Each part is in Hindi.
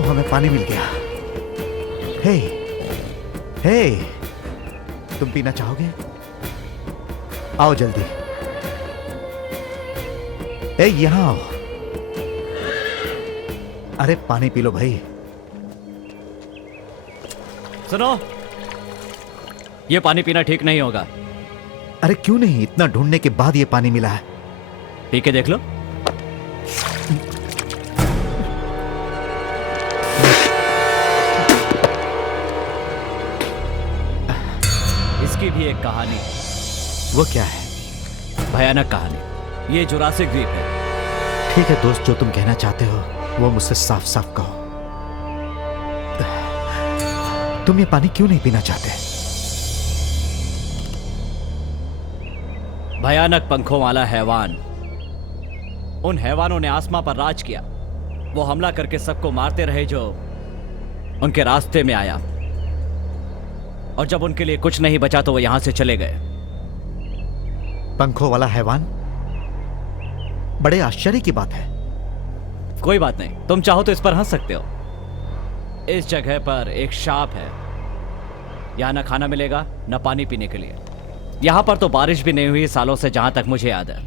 आओ, हमें पानी मिल गया। हे, हे, तुम पीना चाहोगे? आओ जल्दी। ए, यहां आओ। अरे पानी पी लो भाई। सुनो, ये पानी पीना ठीक नहीं होगा। अरे क्यों नहीं, इतना ढूंढने के बाद ये पानी मिला है। पी के देख लो। इसकी भी एक कहानी। वो क्या है? भयानक कहानी। ये जुरासिक द्वीप है। ठीक है दोस्त, जो तुम कहना चाहते हो वो मुझसे साफ साफ कहो। तुम ये पानी क्यों नहीं पीना चाहते? भयानक पंखों वाला हैवान, उन हैवानों ने आसमां पर राज किया। वो हमला करके सबको मारते रहे जो उनके रास्ते में आया, और जब उनके लिए कुछ नहीं बचा तो वो यहां से चले गए। पंखों वाला हैवान? बड़े आश्चर्य की बात है। कोई बात नहीं, तुम चाहो तो इस पर हंस सकते हो। इस जगह पर एक शाप है। यहां ना खाना मिलेगा ना पानी पीने के लिए। यहां पर तो बारिश भी नहीं हुई सालों से, जहां तक मुझे याद है।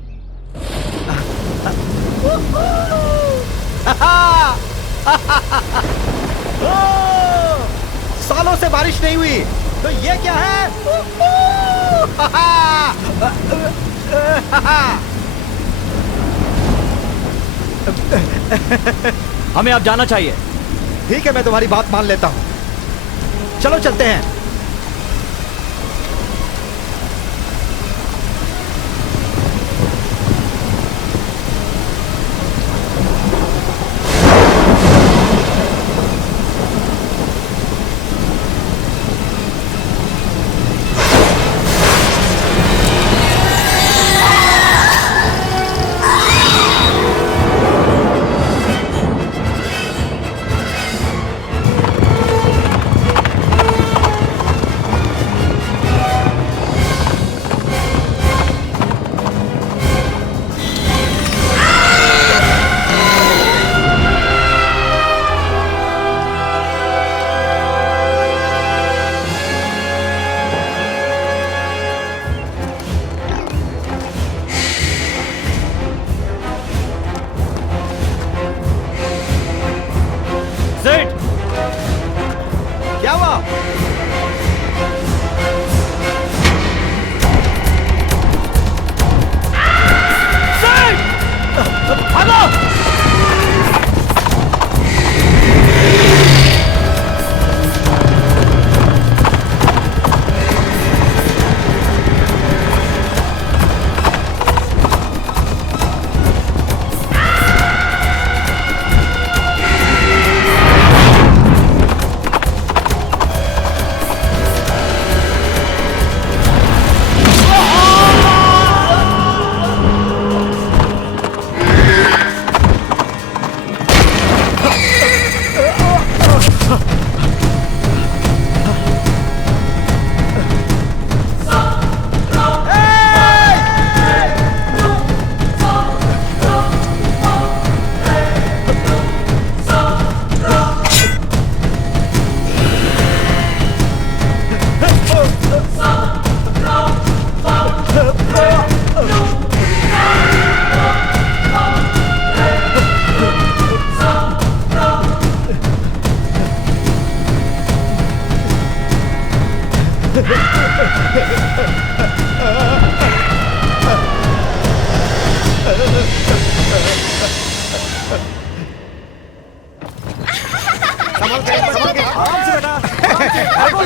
सालों से बारिश नहीं हुई तो ये क्या है? हमें अब जाना चाहिए। ठीक है, मैं तुम्हारी बात मान लेता हूं। चलो चलते हैं।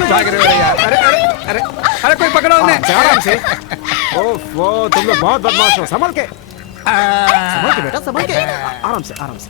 भाग रहे हो यार? अरे अरे अरे अरे कोई पकड़ो उन्हें। आराम से। ओफ, वो तुम लोग बहुत बदमाश हो। संभल के बेटा, संभल के। आराम से आराम से।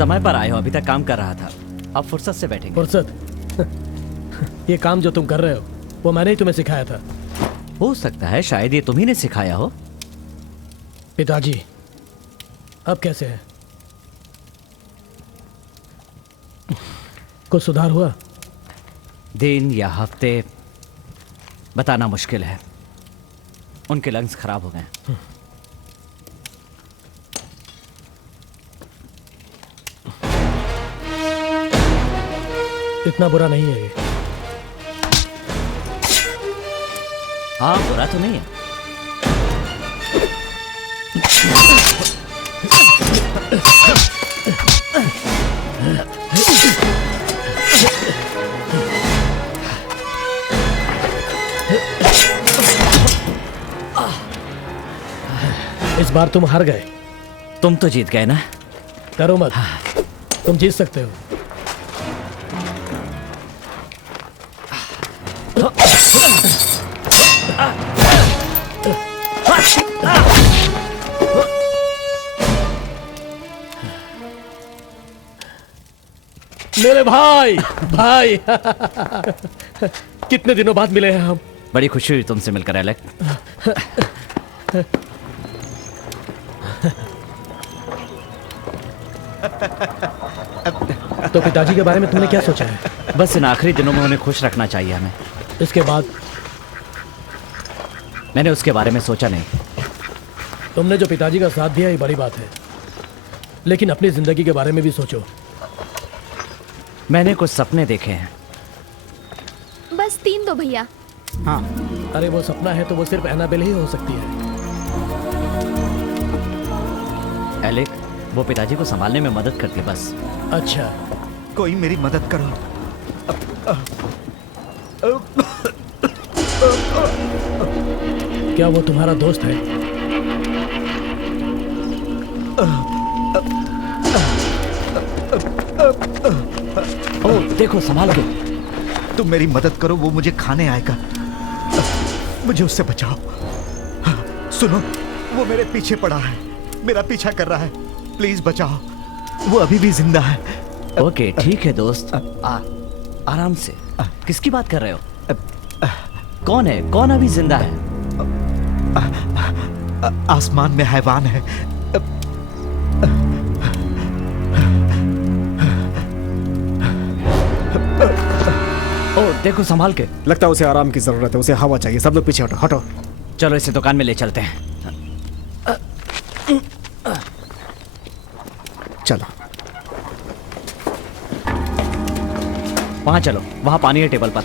समय पर आए हो, अभी तक काम कर रहा था। अब फुर्सत से बैठेंगे। फुर्सत? ये काम जो तुम कर रहे हो वो मैंने ही तुम्हें सिखाया था। हो सकता है शायद ये तुम्ही ने सिखाया हो। पिताजी अब कैसे है? कुछ सुधार हुआ? दिन या हफ्ते बताना मुश्किल है। उनके लंग्स खराब हो गए। इतना बुरा नहीं है ये। हाँ, बुरा तो नहीं है। इस बार तुम हार गए। तुम तो जीत गए ना। डरो मत, तुम जीत सकते हो। मेरे भाई भाई कितने दिनों बाद मिले हैं हम। बड़ी खुशी हुई तुमसे मिलकर एलेक। तो पिताजी के बारे में तुमने क्या सोचा है? बस इन आखिरी दिनों में उन्हें खुश रखना चाहिए हमें। इसके बाद? मैंने उसके बारे में सोचा नहीं। तुमने जो पिताजी का साथ दिया ये बड़ी बात है, लेकिन अपनी जिंदगी के बारे में भी सोचो। मैंने कुछ सपने देखे हैं। बस 3 दो भैया। हाँ, अरे वो सपना है तो वो सिर्फ एनाबेल ही हो सकती है। एलेक, वो पिताजी को संभालने में मदद करती है बस। अच्छा, कोई मेरी मदद करो। क्या वो तुम्हारा दोस्त है? ओह, देखो संभाल के। तुम मेरी मदद करो, वो मुझे खाने आएगा। मुझे उससे बचाओ। सुनो, वो मेरे पीछे पड़ा है, मेरा पीछा कर रहा है। प्लीज बचाओ, वो अभी भी जिंदा है। ओके, ठीक है दोस्त। आराम से। किसकी बात कर रहे हो? कौन है? कौन अभी जिंदा है? आसमान में हैवान है। ओह, देखो संभाल के। लगता है उसे आराम की जरूरत है, उसे हवा चाहिए। सब लोग पीछे हटो हटो। चलो इसे दुकान में ले चलते हैं। चलो। वहां चलो, वहां पानी है टेबल पर।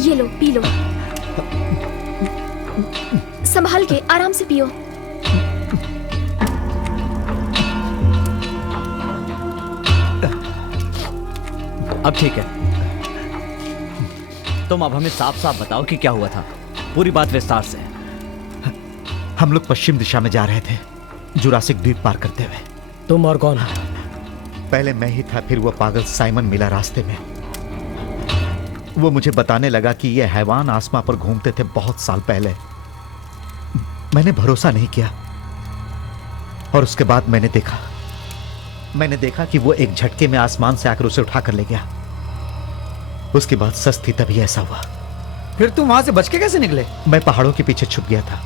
ये लो, पी लो। संभाल के, आराम से पियो। अब ठीक है। तुम अब हमें साफ साफ बताओ कि क्या हुआ था। पूरी बात विस्तार से। हम लोग पश्चिम दिशा में जा रहे थे, जुरासिक द्वीप पार करते हुए। तुम और कौन? पहले मैं ही था, फिर वो पागल साइमन मिला रास्ते में। वो मुझे बताने लगा कि ये हैवान आसमां पर घूमते थे बहुत साल पहले। मैंने भरोसा नहीं किया, और उसके बाद मैंने देखा कि वो एक झटके में आसमान से आकर उसे उठाकर ले गया। उसकी बात सच थी, तभी ऐसा हुआ। फिर तुम वहां से बच के कैसे निकले? मैं पहाड़ों के पीछे छुप गया था,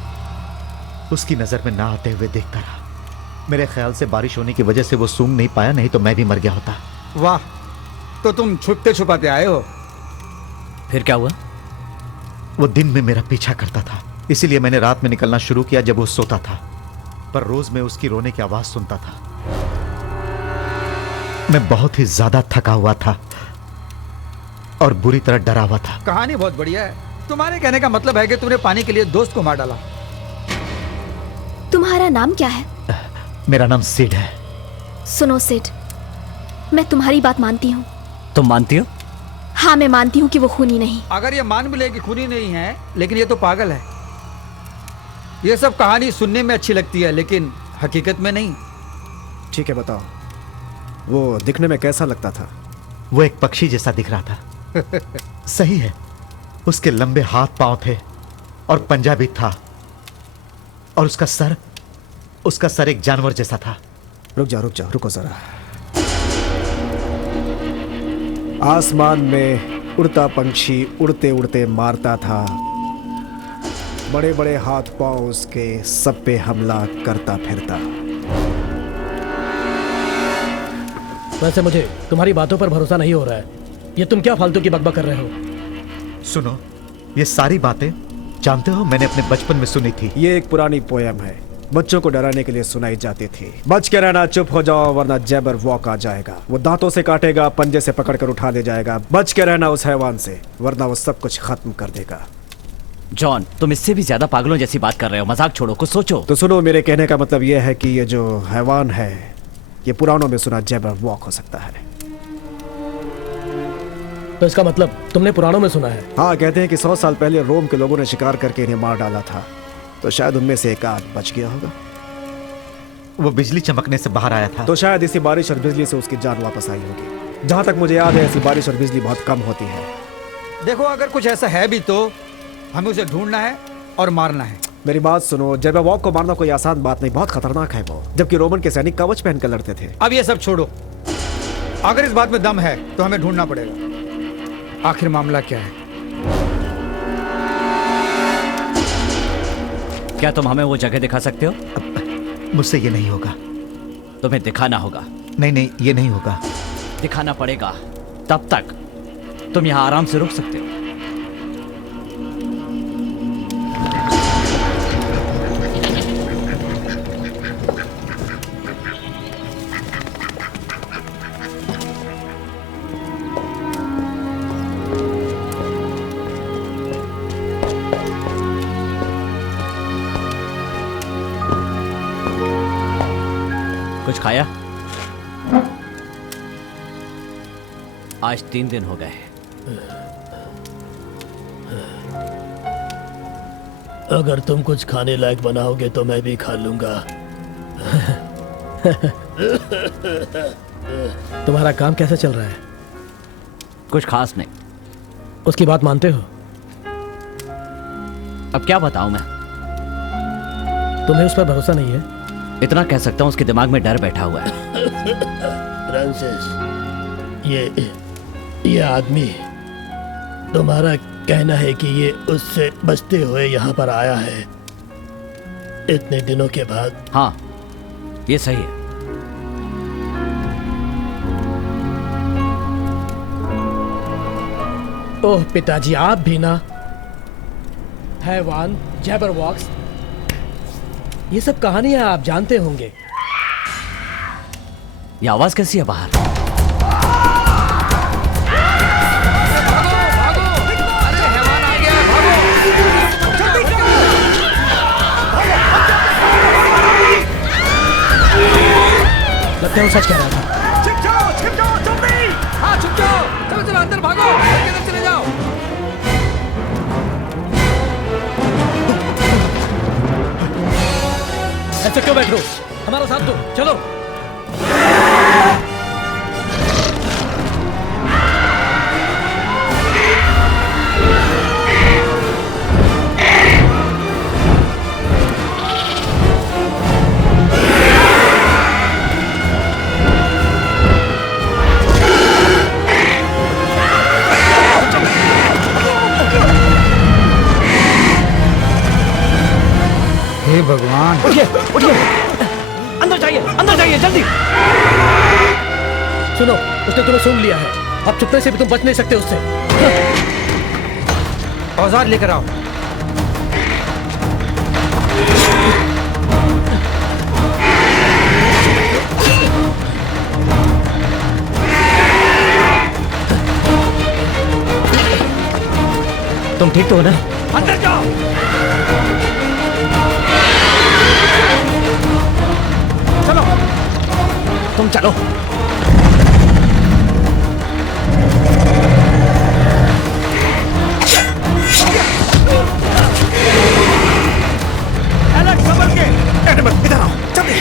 उसकी नजर में ना आते हुए देखता रहा। मेरे ख्याल से बारिश होने की वजह से वो सूंघ नहीं पाया, नहीं तो मैं भी मर गया होता। वाह, तो तुम छुपते छुपाते आए हो। फिर क्या हुआ? वो दिन में मेरा पीछा करता था, इसीलिए मैंने रात में निकलना शुरू किया जब वो सोता था। पर रोज मैं उसकी रोने की आवाज सुनता था। मैं बहुत ही ज्यादा थका हुआ था और बुरी तरह डरा हुआ था। कहानी बहुत बढ़िया है। तुम्हारे कहने का मतलब है कि तुमने पानी के लिए दोस्त को मार डाला। तुम्हारा नाम क्या है? मेरा नाम सिड है। सुनो सिड, मैं तुम्हारी बात मानती हूँ। तुम मानती हो? हाँ, मैं मानती हूँ कि वो खूनी नहीं। अगर ये मान भी ले कि खूनी नहीं है, लेकिन ये तो पागल है। ये सब कहानी सुनने में अच्छी लगती है, लेकिन हकीकत में नहीं। ठीक है, बताओ वो दिखने में कैसा लगता था? वो एक पक्षी जैसा दिख रहा था। सही है, उसके लंबे हाथ पांव थे और पंजा भी था, और उसका सर एक जानवर जैसा था। रुक जाओ रुको जरा। आसमान में उड़ता पंछी उड़ते उड़ते मारता था, बड़े बड़े हाथ पांव उसके सब पे हमला करता फिरता। वैसे मुझे तुम्हारी बातों पर भरोसा नहीं हो रहा है। ये तुम क्या फालतू की बकबक कर रहे हो? सुनो, ये सारी बातें जानते हो मैंने अपने बचपन में सुनी थी। ये एक पुरानी पोयम है, बच्चों को डराने के लिए सुनाई जाती थी। बच के रहना, चुप हो जाओ वरना जैबर वॉक आ जाएगा। वो दांतों से काटेगा, पंजे से पकड़कर उठा ले जाएगा। बच के रहना उस हैवान से, वरना वो सब कुछ खत्म कर देगा। जॉन, तुम इससे भी ज्यादा पागलों जैसी बात कर रहे हो। मजाक छोड़ो, कुछ सोचो। तो सुनो, मेरे कहने का मतलब यह है कि ये जो हैवान है, ये पुरानों में सुना जैबर वॉक हो सकता है। तो इसका मतलब तुमने पुराणों में सुना है? हाँ, कहते हैं कि 100 साल पहले रोम के लोगों ने शिकार करके इन्हें मार डाला था, तो शायद उनमें से एक आध बच गया होगा। वो बिजली चमकने से बाहर आया था। तो शायद इसी बारिश और बिजली से उसकी जान वापस आई होगी। जहां तक मुझे याद है, ऐसी बारिश और बिजली बहुत कम होती है। देखो, अगर कुछ ऐसा है भी तो हमें उसे ढूंढना है और मारना है। मेरी बात सुनो, जैबर वॉक को मारना कोई आसान बात नहीं, बहुत खतरनाक है वो। जबकि रोमन के सैनिक कवच पहनकर लड़ते थे। अब ये सब छोड़ो, अगर इस बात में दम है तो हमें ढूंढना पड़ेगा। आखिर मामला क्या है? क्या तुम हमें वो जगह दिखा सकते हो? मुझसे ये नहीं होगा। तुम्हें दिखाना होगा। नहीं, ये नहीं होगा। दिखाना पड़ेगा। तब तक तुम यहां आराम से रुक सकते हो। कुछ खाया? आज 3 दिन हो गए। अगर तुम कुछ खाने लायक बनाओगे तो मैं भी खा लूंगा। तुम्हारा काम कैसा चल रहा है? कुछ खास नहीं। उसकी बात मानते हो? अब क्या बताऊं मैं? तुम्हें उस पर भरोसा नहीं है? इतना कह सकता हूं, उसके दिमाग में डर बैठा हुआ है। फ्रांसिस, ये आदमी, तुम्हारा कहना है कि ये उससे बचते हुए यहाँ पर आया है इतने दिनों के बाद? हाँ, ये सही है। ओह पिताजी, आप भी ना। हैवान, जैबरवॉक्स, ये सब कहानियां आप जानते होंगे। ये आवाज कैसी है बाहर? लगता है वो सच कह रहा था। छिप जाओ जल्दी। हाँ, छुप जाओ। चलो अंदर भागो, अंदर चले जाओ। ऐसे क्यों बैठ रहे हो? हमारा साथ दो, चलो। हे भगवान, उठिए, उठिए, अंदर जाइए जल्दी। सुनो, उसने तुम्हें सूंघ लिया है। अब छुपने से भी तुम बच नहीं सकते उससे। औजार लेकर आओ। तुम ठीक तो हो ना? अंदर जाओ। चलो, तुम चलो। एलेक्स, संभल के। इधर आओ, जल्दी।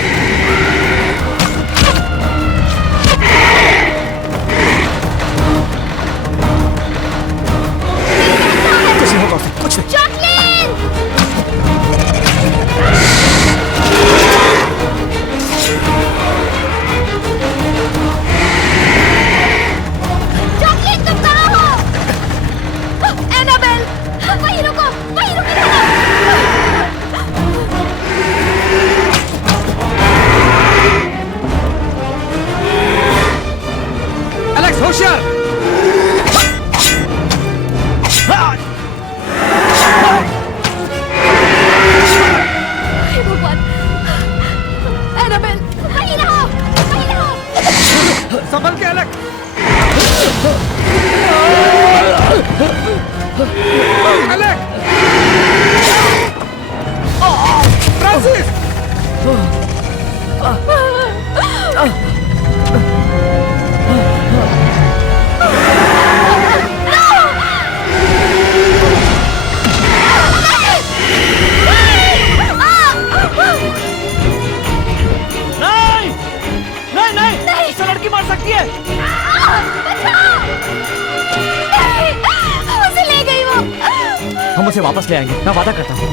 हम उसे वापस ले आएंगे, मैं वादा करता हूँ।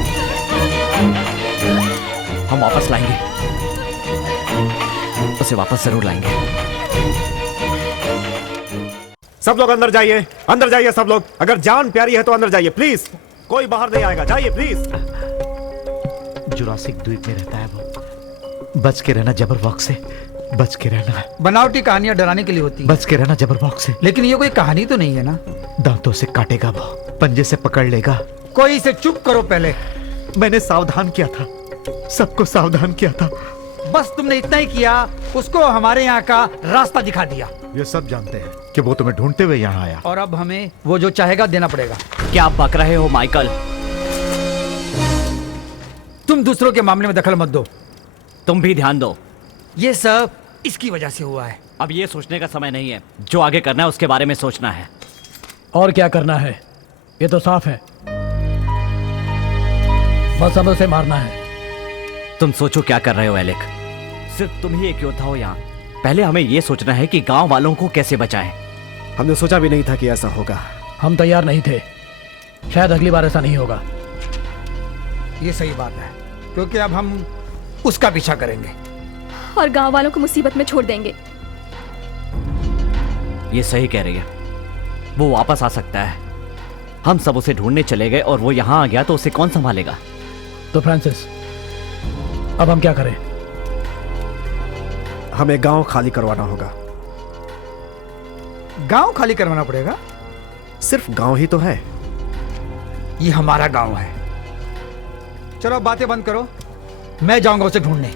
हम वापस लाएंगे, उसे वापस जरूर लाएंगे। सब लोग अंदर जाइए सब लोग। अगर जान प्यारी है तो अंदर जाइए प्लीज। कोई बाहर नहीं आएगा, जाइए प्लीज। जुरासिक द्वीप में रहता है वो। बच के रहना जबरवॉक से, बच के रहना। बनावटी कहानियां डराने के लिए होती हैं। बच के रहना जबरवॉक से। लेकिन ये कोई कहानी तो नहीं है ना। दांतों से काटेगा वो, पंजे से पकड़ लेगा। कोई इसे चुप करो पहले। मैंने सावधान किया था, सबको सावधान किया था। बस तुमने इतना ही किया, उसको हमारे यहाँ का रास्ता दिखा दिया। ये सब जानते हैं कि वो तुम्हें ढूंढते हुए यहाँ आया। और अब हमें वो जो चाहेगा देना पड़ेगा। क्या आप बक रहे हो माइकल? तुम दूसरों के मामले में दखल मत दो। तुम भी ध्यान दो। ये सब इसकी वजह से हुआ है। अब ये सोचने का समय नहीं है, जो आगे करना है उसके बारे में सोचना है। और क्या करना है, ये तो साफ है। बस हमें उसे मारना है। तुम सोचो क्या कर रहे हो एलेक। सिर्फ तुम ही एक योद्धा हो यहाँ। पहले हमें ये सोचना है कि गांव वालों को कैसे बचाएं। हमने सोचा भी नहीं था कि ऐसा होगा। हम तैयार नहीं थे, शायद अगली बार ऐसा नहीं होगा। ये सही बात है, क्योंकि अब हम उसका पीछा करेंगे और गांव वालों को मुसीबत में छोड़ देंगे। ये सही कह रही है, वो वापस आ सकता है। हम सब उसे ढूंढने चले गए और वो यहाँ आ गया तो उसे कौन संभालेगा? तो फ्रांसिस, अब हम क्या करें? हमें गांव खाली करवाना होगा। गांव खाली करवाना पड़ेगा? सिर्फ गांव ही तो है। ये हमारा गांव है। चलो बातें बंद करो, मैं जाऊंगा उसे ढूंढने।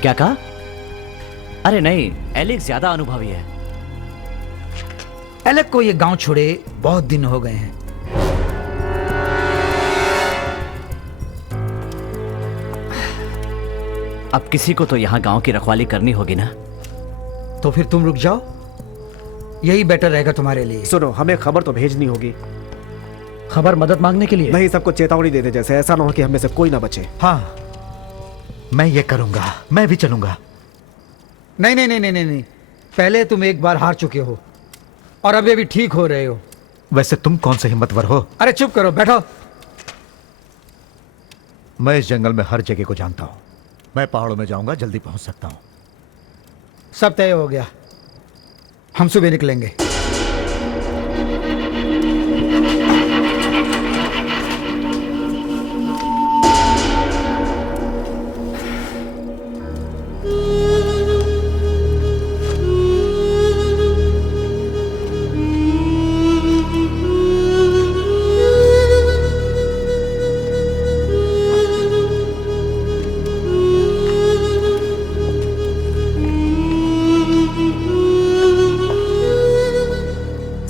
क्या कहा? अरे नहीं, एलेक्स ज्यादा अनुभवी है। एलेक को ये गांव छोड़े बहुत दिन हो गए हैं। अब किसी को तो यहाँ गांव की रखवाली करनी होगी ना। तो फिर तुम रुक जाओ, यही बेटर रहेगा तुम्हारे लिए। सुनो, हमें खबर तो भेजनी होगी। खबर मदद मांगने के लिए? नहीं, सबको चेतावनी देने जैसे। ऐसा ना हो कि हमें से कोई ना बचे। हाँ, मैं ये करूंगा, मैं भी चलूंगा। नहीं नहीं नहीं नहीं नहीं नहीं, पहले तुम एक बार हार चुके हो और अभी अभी ठीक हो रहे हो। वैसे तुम कौन से हिम्मतवर हो? अरे चुप करो, बैठो। मैं इस जंगल में हर जगह को जानता हूं। मैं पहाड़ों में जाऊंगा, जल्दी पहुंच सकता हूं। सब तय हो गया, हम सुबह निकलेंगे।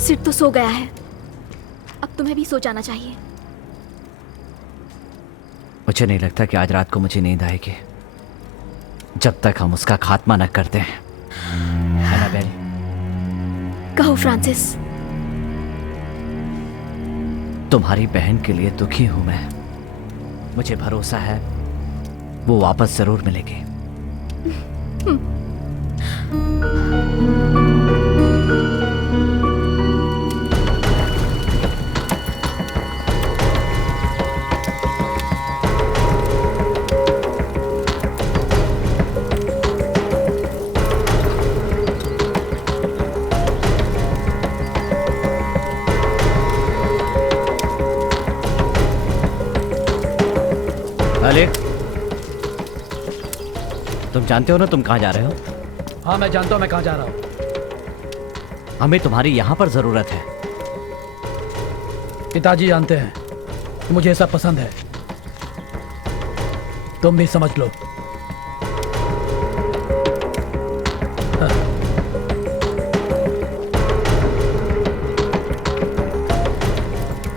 सिड तो सो गया है, अब तुम्हें भी सो जाना चाहिए। मुझे नहीं लगता कि आज रात को मुझे नींद आएगी जब तक हम उसका खात्मा न करते हैं। एनाबेल, कहो फ्रांसिस। तुम्हारी बहन के लिए दुखी हूं मैं। मुझे भरोसा है वो वापस जरूर मिलेगी। एलेक, तुम जानते हो ना तुम कहाँ जा रहे हो? हाँ, मैं जानता हूँ मैं कहाँ जा रहा हूँ। हमें तुम्हारी यहाँ पर जरूरत है। पिताजी जानते हैं कि मुझे सब पसंद है, तुम भी समझ लो। हाँ।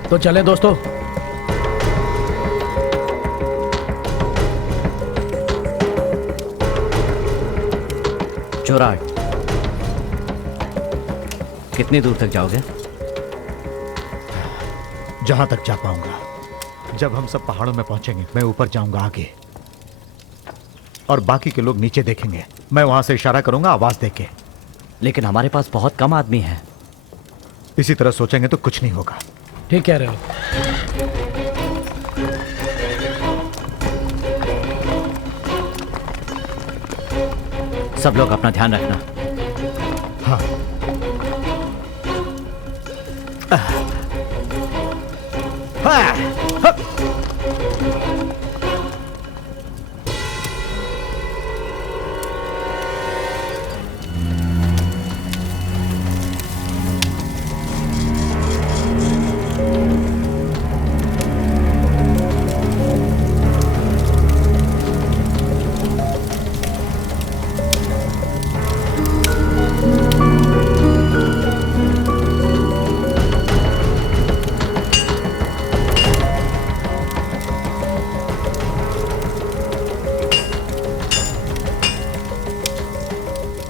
तो चलें दोस्तों। जोराट, कितनी दूर तक जाओगे? जहां तक जा पाऊंगा। जब हम सब पहाड़ों में पहुंचेंगे, मैं ऊपर जाऊंगा आगे, और बाकी के लोग नीचे देखेंगे। मैं वहां से इशारा करूंगा आवाज देके। लेकिन हमारे पास बहुत कम आदमी हैं। इसी तरह सोचेंगे तो कुछ नहीं होगा। ठीक कह रहे हो। सब लोग अपना ध्यान रखना। हाँ।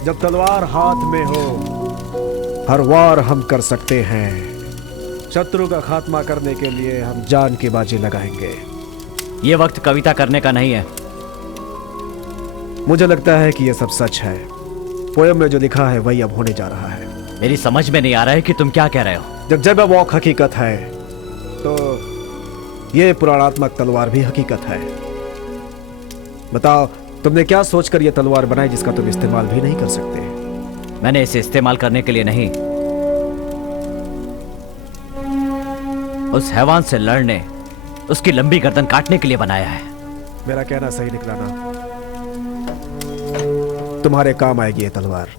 जब तलवार हाथ में हो हर वार हम कर सकते हैं। शत्रु का खात्मा करने के लिए हम जान की बाजी लगाएंगे। ये वक्त कविता करने का नहीं है। मुझे लगता है कि यह सब सच है। पोयम में जो लिखा है वही अब होने जा रहा है। मेरी समझ में नहीं आ रहा है कि तुम क्या कह रहे हो। जब जब वॉक हकीकत है तो ये पुराणात्मक तलवार भी हकीकत है। बताओ, तुमने क्या सोचकर यह तलवार बनाई जिसका तुम इस्तेमाल भी नहीं कर सकते? मैंने इसे इस्तेमाल करने के लिए नहीं, उस हैवान से लड़ने, उसकी लंबी गर्दन काटने के लिए बनाया है। मेरा कहना सही निकला ना? तुम्हारे काम आएगी ये तलवार।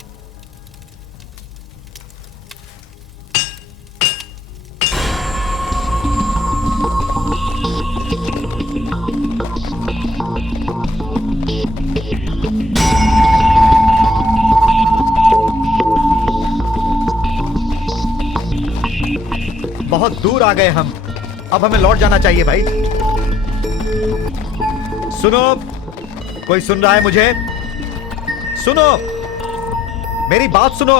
बहुत दूर आ गए हम, अब हमें लौट जाना चाहिए भाई। सुनो, कोई सुन रहा है मुझे? सुनो, मेरी बात सुनो।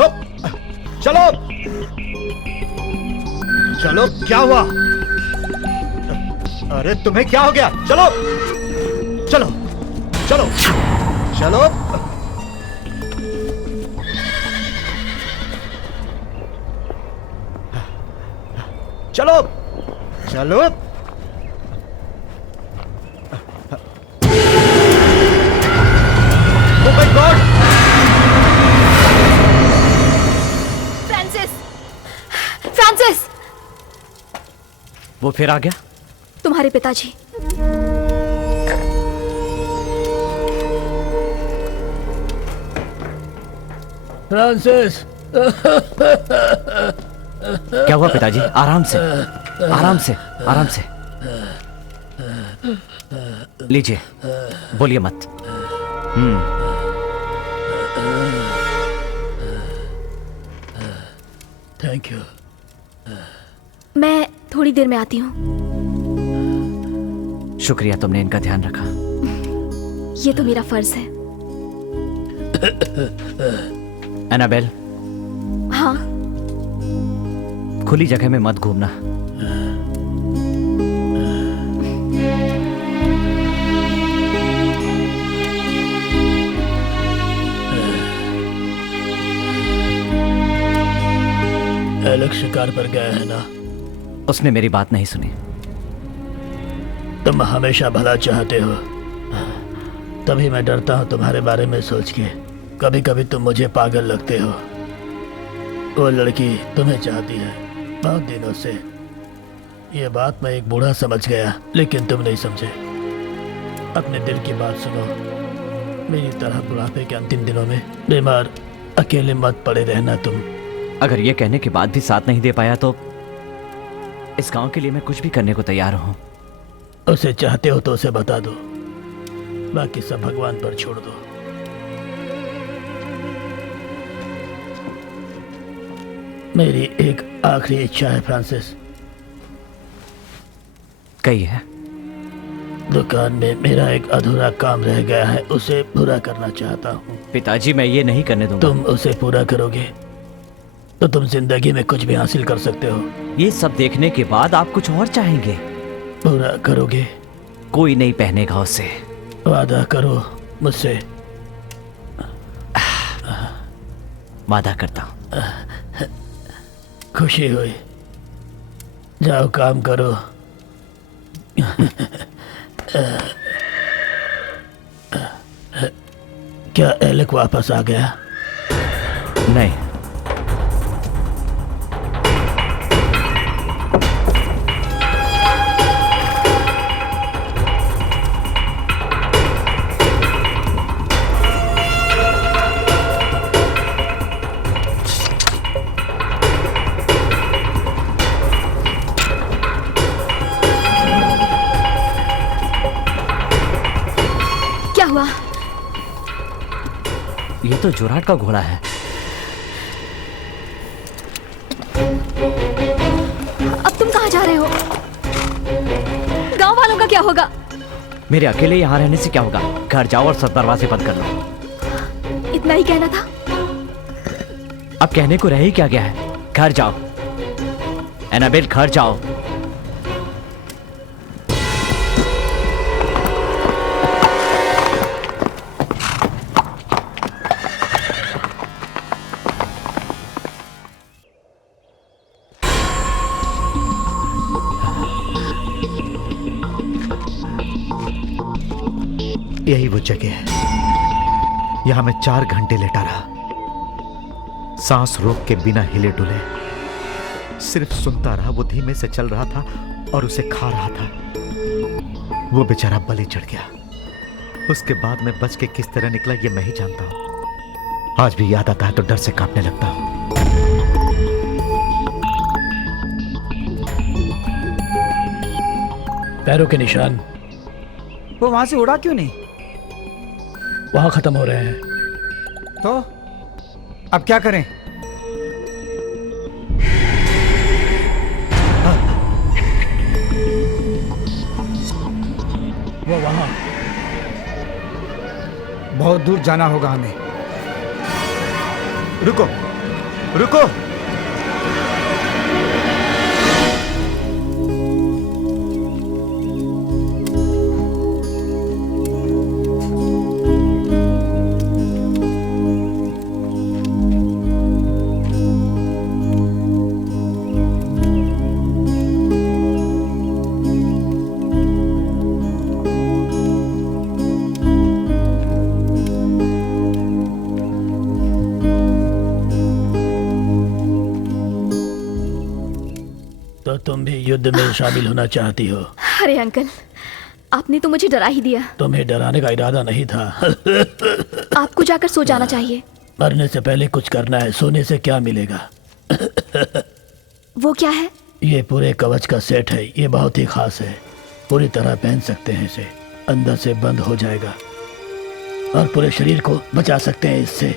हुप, चलो चलो, क्या हुआ? अरे तुम्हें क्या हो गया? चलो चलो चलो चलो। चलो चलो। Oh my God! Francis, Francis, वो फिर आ गया। तुम्हारे पिताजी। फ्रांसिस, क्या हुआ पिताजी? आराम से, आराम से, आराम से। लीजिए, बोलिए मत। Thank you. मैं थोड़ी देर में आती हूँ। शुक्रिया, तुमने इनका ध्यान रखा। ये तो मेरा फर्ज है। एनाबेल, हाँ, खुली जगह में मत घूमना। एलेक्स शिकार पर गया है ना? उसने मेरी बात नहीं सुनी। तुम हमेशा भला चाहते हो, तभी मैं डरता हूँ तुम्हारे बारे में सोच के। कभी कभी तुम मुझे पागल लगते हो। वो लड़की तुम्हें चाहती है बहुत दिनों से। ये बात मैं एक बूढ़ा समझ गया, लेकिन तुम नहीं समझे। अपने दिल की बात सुनो। मेरी तरह बुढ़ापे के अंतिम दिनों में बीमार अकेले मत पड़े रहना तुम। अगर ये कहने के बाद भी साथ नहीं दे पाया तो इस गांव के लिए मैं कुछ भी करने को तैयार हूं। उसे चाहते हो तो उसे बता दो, बाकी सब भगवान पर छोड़ दो। मेरी एक आखिरी इच्छा है फ्रांसिस। कही है। दुकान में मेरा एक अधूरा काम रह गया है, उसे पूरा करना चाहता हूँ। पिताजी, मैं ये नहीं करने दूंगा। तुम उसे पूरा करोगे तो तुम जिंदगी में कुछ भी हासिल कर सकते हो। ये सब देखने के बाद आप कुछ और चाहेंगे। पूरा करोगे? कोई नहीं पहनेगा उसे। वादा करो। मुझसे? वादा करता हूं। खुशी हुई। जाओ काम करो। क्या एलेक वापस आ गया? नहीं। क्या हुआ? ये तो जुराट का घोड़ा है। अब तुम कहाँ जा रहे हो? गांव वालों का क्या होगा? मेरे अकेले यहाँ रहने से क्या होगा? घर जाओ और सब दरवाजे बंद कर लो। इतना ही कहना था? अब कहने को रह ही क्या गया है? घर जाओ एनाबेल, घर जाओ। यही वो जगह है। यहां मैं 4 घंटे लेटा रहा, सांस रोक के बिना हिले डुले। सिर्फ सुनता रहा। वो धीमे से चल रहा था और उसे खा रहा था। वो बेचारा बलि चढ़ गया। उसके बाद मैं बच के किस तरह निकला ये मैं ही जानता हूं। आज भी याद आता है तो डर से कांपने लगता हूं। पैरों के निशान वो वहां से उड़ा क्यों नहीं? वहां खत्म हो रहे हैं। तो अब क्या करें? वो वहां। बहुत दूर जाना होगा हमें। रुको रुको। तो तुम भी युद्ध में शामिल होना चाहती हो? अरे अंकल, आपने तो मुझे डरा ही दिया। तुम्हें डराने का इरादा नहीं था। आपको जाकर सो जाना चाहिए। मरने से पहले कुछ करना है। सोने से क्या मिलेगा? वो क्या है? ये पूरे कवच का सेट है। ये बहुत ही खास है। पूरी तरह पहन सकते हैं इसे। अंदर से बंद हो जाएगा और पूरे शरीर को बचा सकते हैं इससे।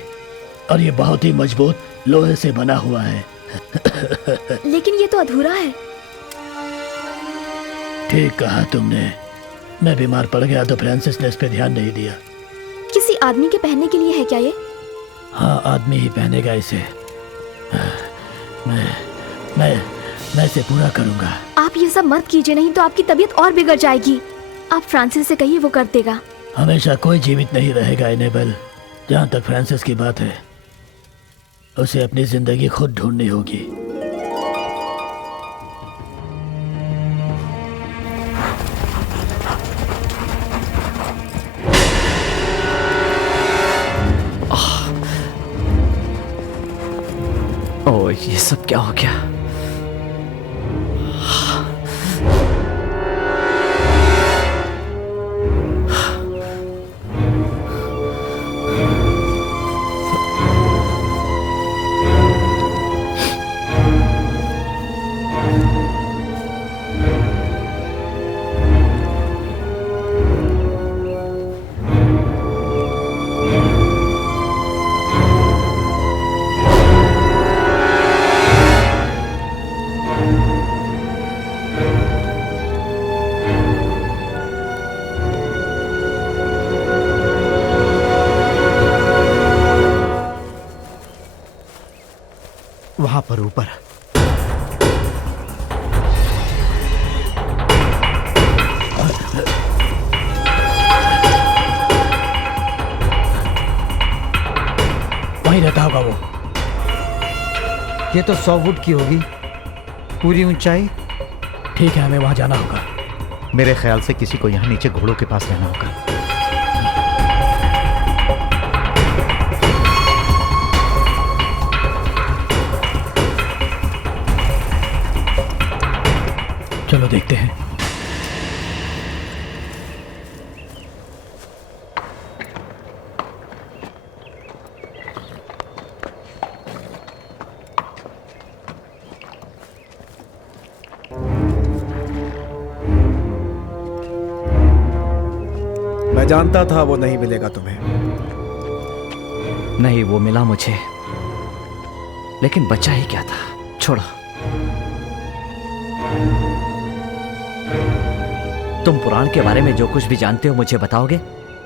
और ये बहुत ही मजबूत लोहे से बना हुआ है। लेकिन ये तो अधूरा है। ठीक कहा तुमने। मैं बीमार पड़ गया तो फ्रांसिस ने इस पे ध्यान नहीं दिया। किसी आदमी के पहनने के लिए है क्या ये? हाँ, आदमी ही पहनेगा इसे। मैं इसे पूरा करूंगा। आप ये सब मत कीजिए, नहीं तो आपकी तबीयत और बिगड़ जाएगी। आप फ्रांसिस से कहिए, वो कर देगा। हमेशा कोई जीवित नहीं रहेगा एनेबल। जहाँ तक फ्रांसिस की बात है, उसे अपनी जिंदगी खुद ढूंढनी होगी। ओह, ये सब क्या हो गया? वहां पर ऊपर कहाँ होगा वो? ये तो 100 फुट की होगी पूरी ऊंचाई। ठीक है, हमें वहां जाना होगा। मेरे ख्याल से किसी को यहाँ नीचे घोड़ों के पास रहना होगा। चलो देखते हैं। मैं जानता था वो नहीं मिलेगा तुम्हें। नहीं, वो मिला मुझे, लेकिन बचा ही क्या था। छोड़ो। तुम पुराण के बारे में जो कुछ भी जानते हो मुझे बताओगे?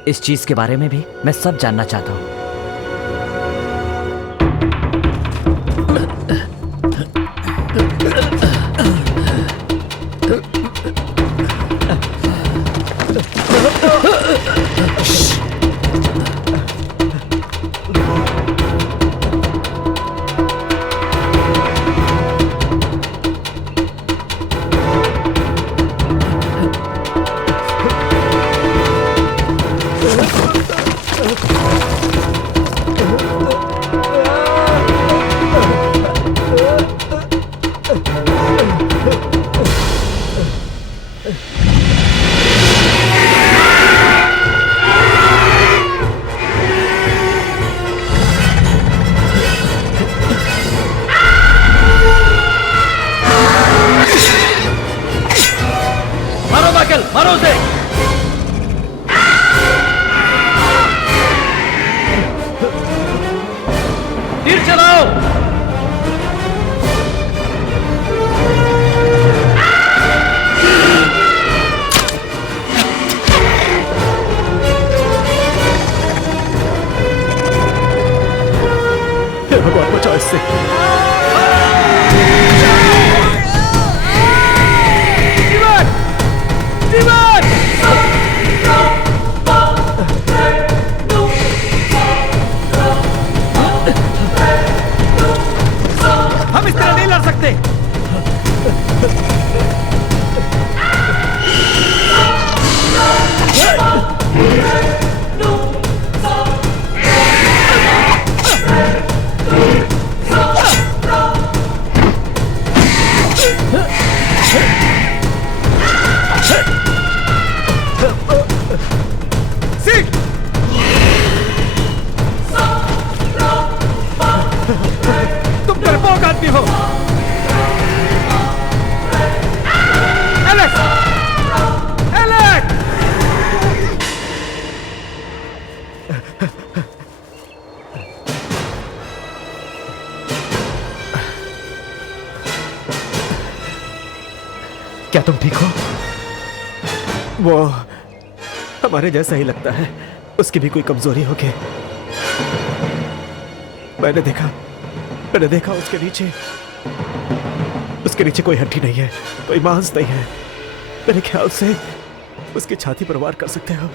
इस चीज के बारे में भी मैं सब जानना चाहता हूं। मारो माइकल, मारो उसे। तीर चलाओ। भगवान बचाओ इससे। हम इस तरह नहीं लड़ सकते। तुम डरपोक आदमी हो। एलेक्स! एलेक्स! क्या तुम ठीक हो? वो हमारे जैसा ही लगता है। उसकी भी कोई कमजोरी होगी। मैंने देखा उसके नीचे कोई हड्डी नहीं है, कोई मांस नहीं है। मेरे ख्याल से उसकी छाती पर वार कर सकते हो।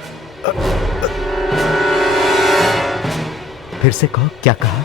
फिर से कहो, क्या कहा?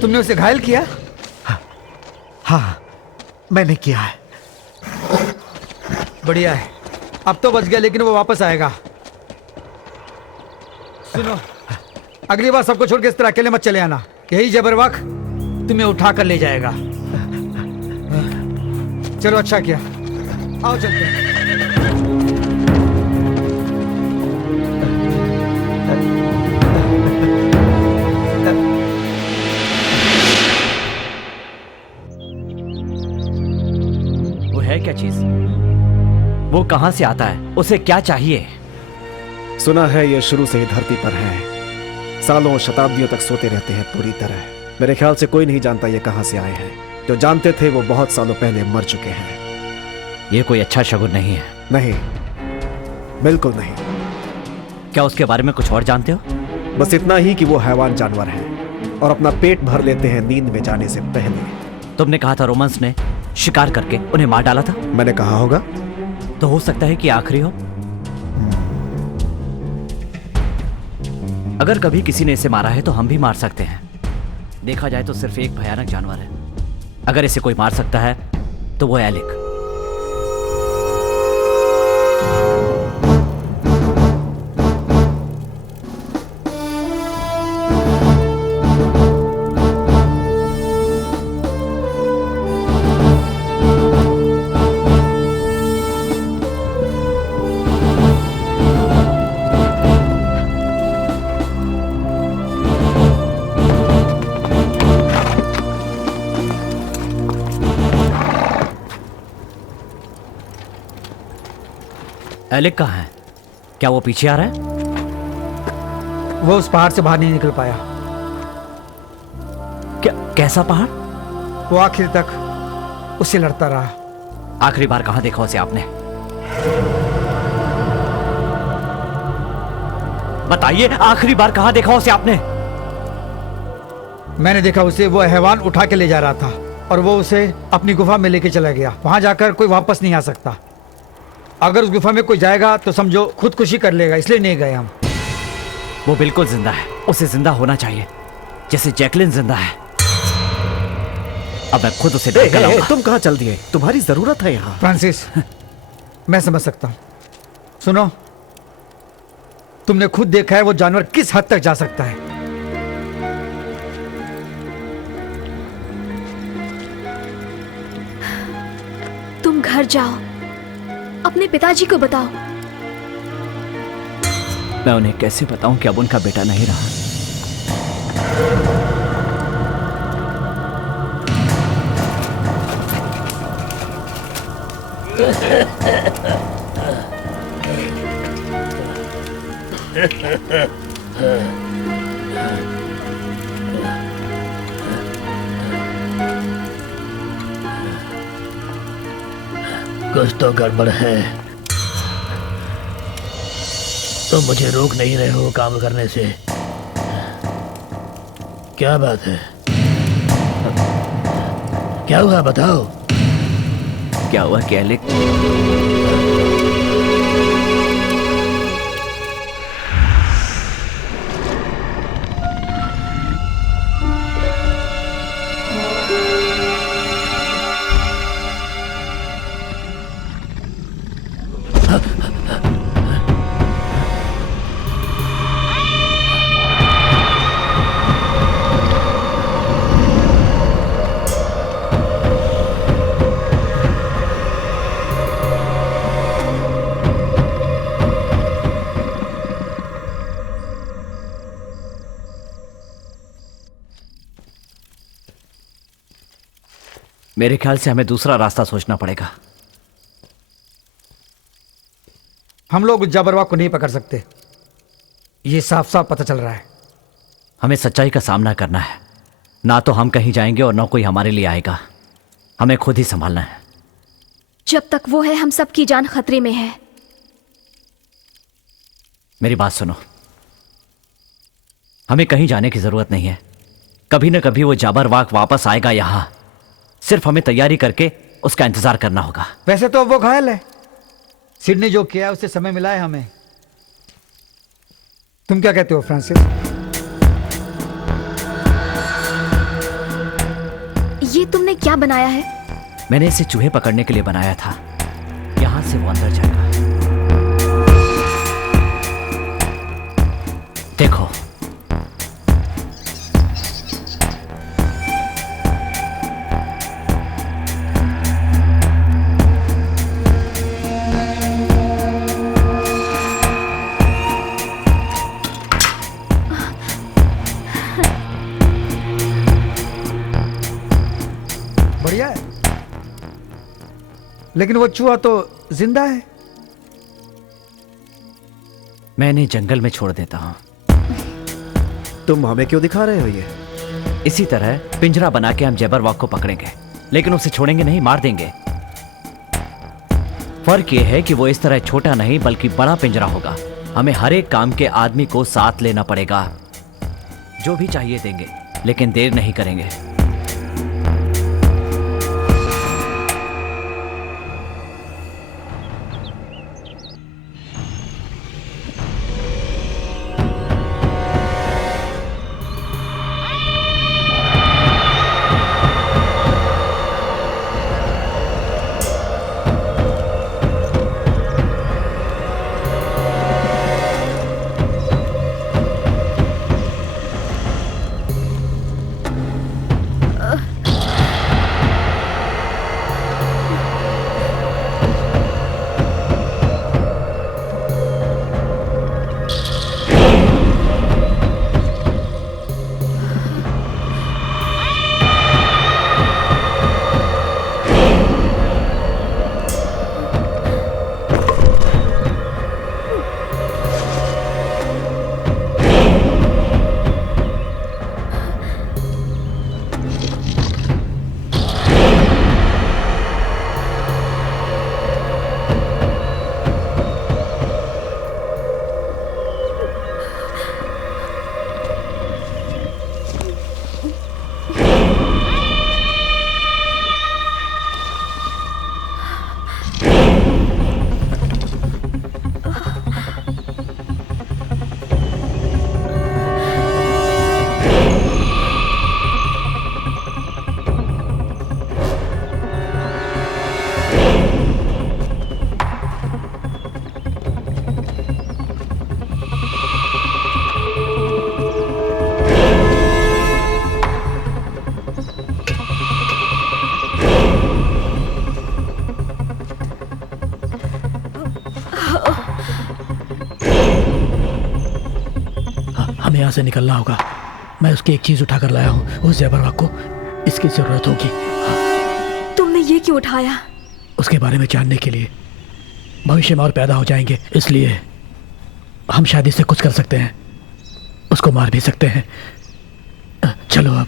तुमने उसे घायल किया? हाँ, मैंने किया है। बढ़िया है। अब तो बच गया, लेकिन वो वापस आएगा। सुनो, अगली बार सबको छोड़ के इस तरह अकेले मत चले आना। यही जबरवाक तुम्हें उठा कर ले जाएगा। चलो अच्छा किया, आओ चलते हैं। वो है क्या चीज? वो कहां से आता है? उसे क्या चाहिए? सुना है ये शुरू से ही धरती पर है, सालों शताब्दियों तक सोते रहते हैं पूरी तरह। मेरे ख्याल से कोई नहीं जानता ये कहां से आए हैं। जो जानते थे वो बहुत सालों पहले मर चुके हैं। ये कोई अच्छा शगुन नहीं है। नहीं, बिल्कुल नहीं। क्या उसके बारे में कुछ और जानते हो? बस इतना ही कि वो हैवान जानवर हैं और अपना पेट भर लेते हैं नींद में जाने से पहले। तुमने कहा था रोमन्स ने शिकार करके उन्हें मार डाला था। मैंने कहा होगा। तो हो सकता है कि आखिरी हो। अगर कभी किसी ने इसे मारा है तो हम भी मार सकते हैं। देखा जाए तो सिर्फ एक भयानक जानवर है। अगर इसे कोई मार सकता है तो वो एलिक। एलिक कहाँ है? क्या वो पीछे आ रहा है? वो उस पहाड़ से बाहर नहीं निकल पाया। क्या? कैसा पहाड़? वो आखिर तक उससे लड़ता रहा। आखिरी बार कहाँ देखा उसे आपने? बताइए, आखिरी बार कहाँ देखा उसे आपने? मैंने देखा उसे, वो हैवान उठा के ले जा रहा था और वो उसे अपनी गुफा में लेके चला गया। वहां जाकर कोई वापस नहीं आ सकता। अगर उस गुफा में कोई जाएगा तो समझो खुदकुशी कर लेगा, इसलिए नहीं गए हम। वो बिल्कुल जिंदा है। उसे जिंदा होना चाहिए, जैसे जैकलिन जिंदा है। अब मैं खुद उसे ढूंढ कर लाऊंगा। तुम कहाँ चल दिए? तुम्हारी जरूरत है यहाँ। फ्रांसिस, मैं समझ सकता हूँ। सुनो, तुमने खुद देखा है वो जानवर किस हद तक जा सकता है। तुम घर जाओ, अपने पिताजी को बताओ। मैं उन्हें कैसे बताऊं कि अब उनका बेटा नहीं रहा? कुछ तो गड़बड़ है। तुम मुझे रोक नहीं रहे हो काम करने से। क्या बात है? क्या हुआ बताओ। क्या हुआ कि एलिक? मेरे ख्याल से हमें दूसरा रास्ता सोचना पड़ेगा। हम लोग उस जाबरवा को नहीं पकड़ सकते, ये साफ साफ पता चल रहा है। हमें सच्चाई का सामना करना है। ना तो हम कहीं जाएंगे और ना कोई हमारे लिए आएगा। हमें खुद ही संभालना है। जब तक वो है, हम सबकी जान खतरे में है। मेरी बात सुनो, हमें कहीं जाने की जरूरत नहीं है। कभी न कभी वो जाबरवाक वापस आएगा यहां। सिर्फ हमें तैयारी करके उसका इंतजार करना होगा। वैसे तो वो घायल है। सिड ने जो किया है उससे समय मिला है हमें। तुम क्या कहते हो फ्रांसिस? ये तुमने क्या बनाया है? मैंने इसे चूहे पकड़ने के लिए बनाया था। यहां से वो अंदर जाएगा। देखो, बढ़िया है, लेकिन वो चूहा तो जिंदा है। मैं इन्हें जंगल में छोड़ देता हूं। तुम हमें क्यों दिखा रहे हो ये? इसी तरह पिंजरा बना के हम जैबरवॉक को पकड़ेंगे, लेकिन उसे छोड़ेंगे नहीं, मार देंगे। फर्क यह है कि वो इस तरह छोटा नहीं बल्कि बड़ा पिंजरा होगा। हमें हर एक काम के आदमी को साथ लेना पड़ेगा। जो भी चाहिए देंगे, लेकिन देर नहीं करेंगे। हमें यहाँ से निकलना होगा। मैं उसकी एक चीज उठा कर लाया हूँ। उस जैबरवॉक को इसकी जरूरत होगी। तुमने ये क्यों उठाया? उसके बारे में जानने के लिए। भविष्य में और पैदा हो जाएंगे, इसलिए हम शादी से कुछ कर सकते हैं, उसको मार भी सकते हैं। चलो अब।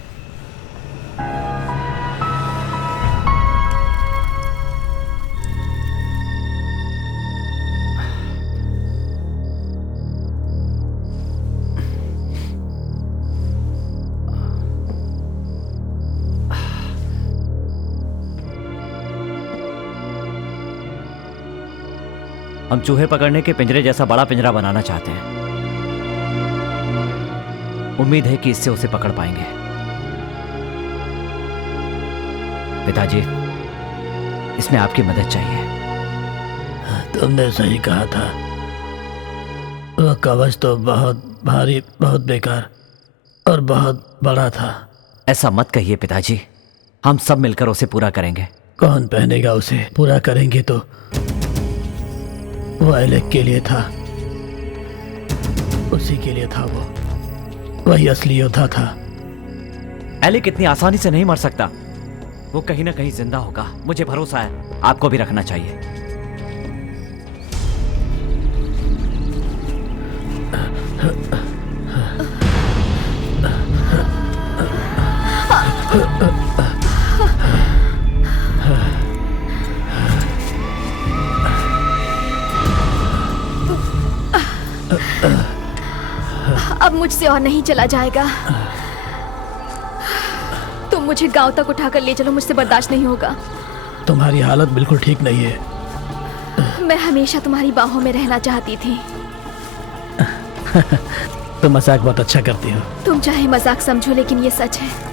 हम चूहे पकड़ने के पिंजरे जैसा बड़ा पिंजरा बनाना चाहते हैं। उम्मीद है कि इससे उसे पकड़ पाएंगे। पिताजी, इसमें आपकी मदद चाहिए। तुमने सही कहा था। वह कवच तो बहुत भारी, बहुत बेकार और बहुत बड़ा था। ऐसा मत कहिए पिताजी, हम सब मिलकर उसे पूरा करेंगे। कौन पहनेगा उसे? पूरा करेंगे तो वो एलेक के लिए था, उसी के लिए था। वो वही असली योद्धा था। एलेक इतनी आसानी से नहीं मर सकता। वो कहीं ना कहीं जिंदा होगा, मुझे भरोसा है। आपको भी रखना चाहिए। अब मुझसे और नहीं चला जाएगा। तुम मुझे गांव तक उठाकर ले चलो, मुझसे बर्दाश्त नहीं होगा। तुम्हारी हालत बिल्कुल ठीक नहीं है। मैं हमेशा तुम्हारी बाहों में रहना चाहती थी। तुम मजाक बहुत अच्छा करती हो। तुम चाहे मजाक समझो, लेकिन ये सच है।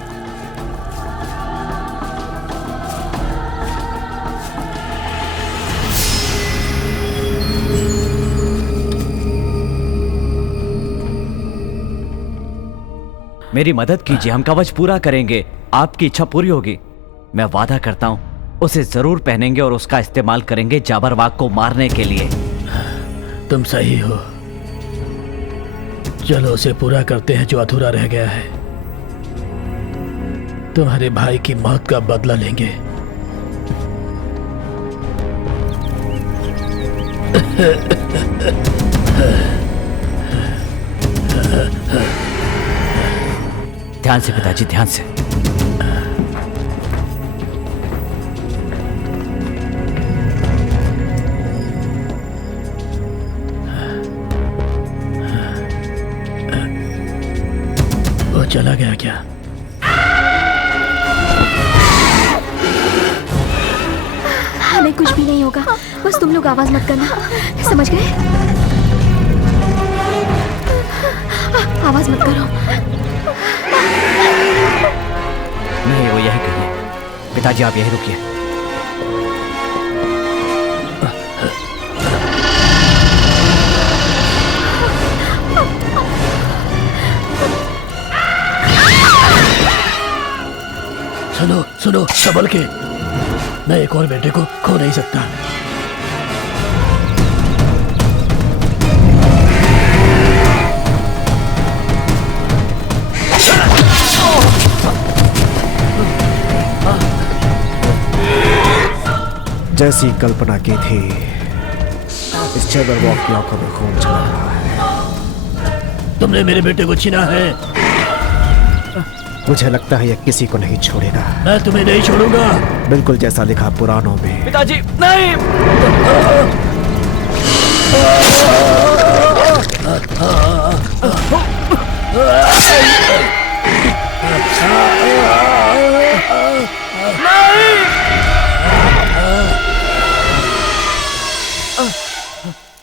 मेरी मदद कीजिए, हम कवच पूरा करेंगे, आपकी इच्छा पूरी होगी। मैं वादा करता हूं उसे जरूर पहनेंगे और उसका इस्तेमाल करेंगे जाबरवाग को मारने के लिए। तुम सही हो, चलो उसे पूरा करते हैं जो अधूरा रह गया है। तुम्हारे भाई की मौत का बदला लेंगे। ध्यान से पिताजी, ध्यान से। वो चला गया क्या? हमें कुछ भी नहीं होगा, बस तुम लोग आवाज मत करना, समझ गए? आवाज मत करो। नहीं, वो यही कहीं है। पिताजी आप यही रुकिए। सुनो सुनो संभल के, मैं एक और बेटे को खो नहीं सकता। जैसी कल्पना की थी, इस जबरवॉक की आंखों में खून चला रहा है। तुमने मेरे बेटे को छीना है। मुझे लगता है यह किसी को नहीं छोड़ेगा। मैं तुम्हें नहीं छोड़ूंगा। बिल्कुल जैसा लिखा पुराणों में। पिताजी नहीं।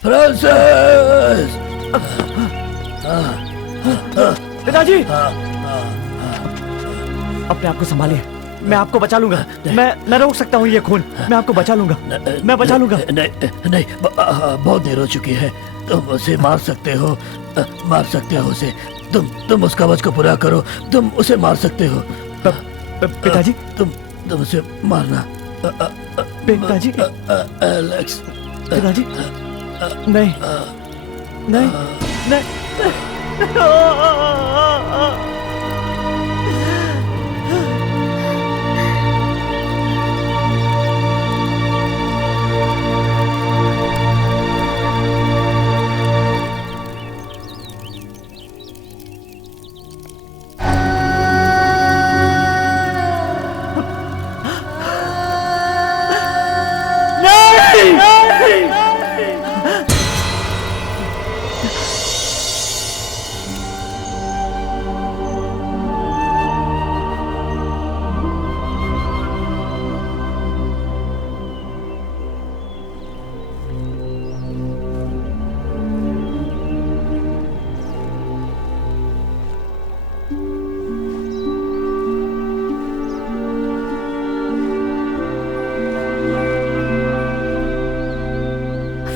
फ्रांसिस! पिताजी अपने आप को संभालिए, मैं आपको बचा लूंगा। मैं रोक सकता हूँ ये खून, मैं आपको बचा लूंगा, मैं बचा लूंगा। नहीं नहीं, बहुत देर हो चुकी है। तुम उसे मार सकते हो, मार सकते हो उसे। तुम उस कवच को पूरा करो, तुम उसे मार सकते हो। पिताजी तुम उसे मारना। पिताजी, एलेक्स। पिताजी नहीं नहीं नहीं।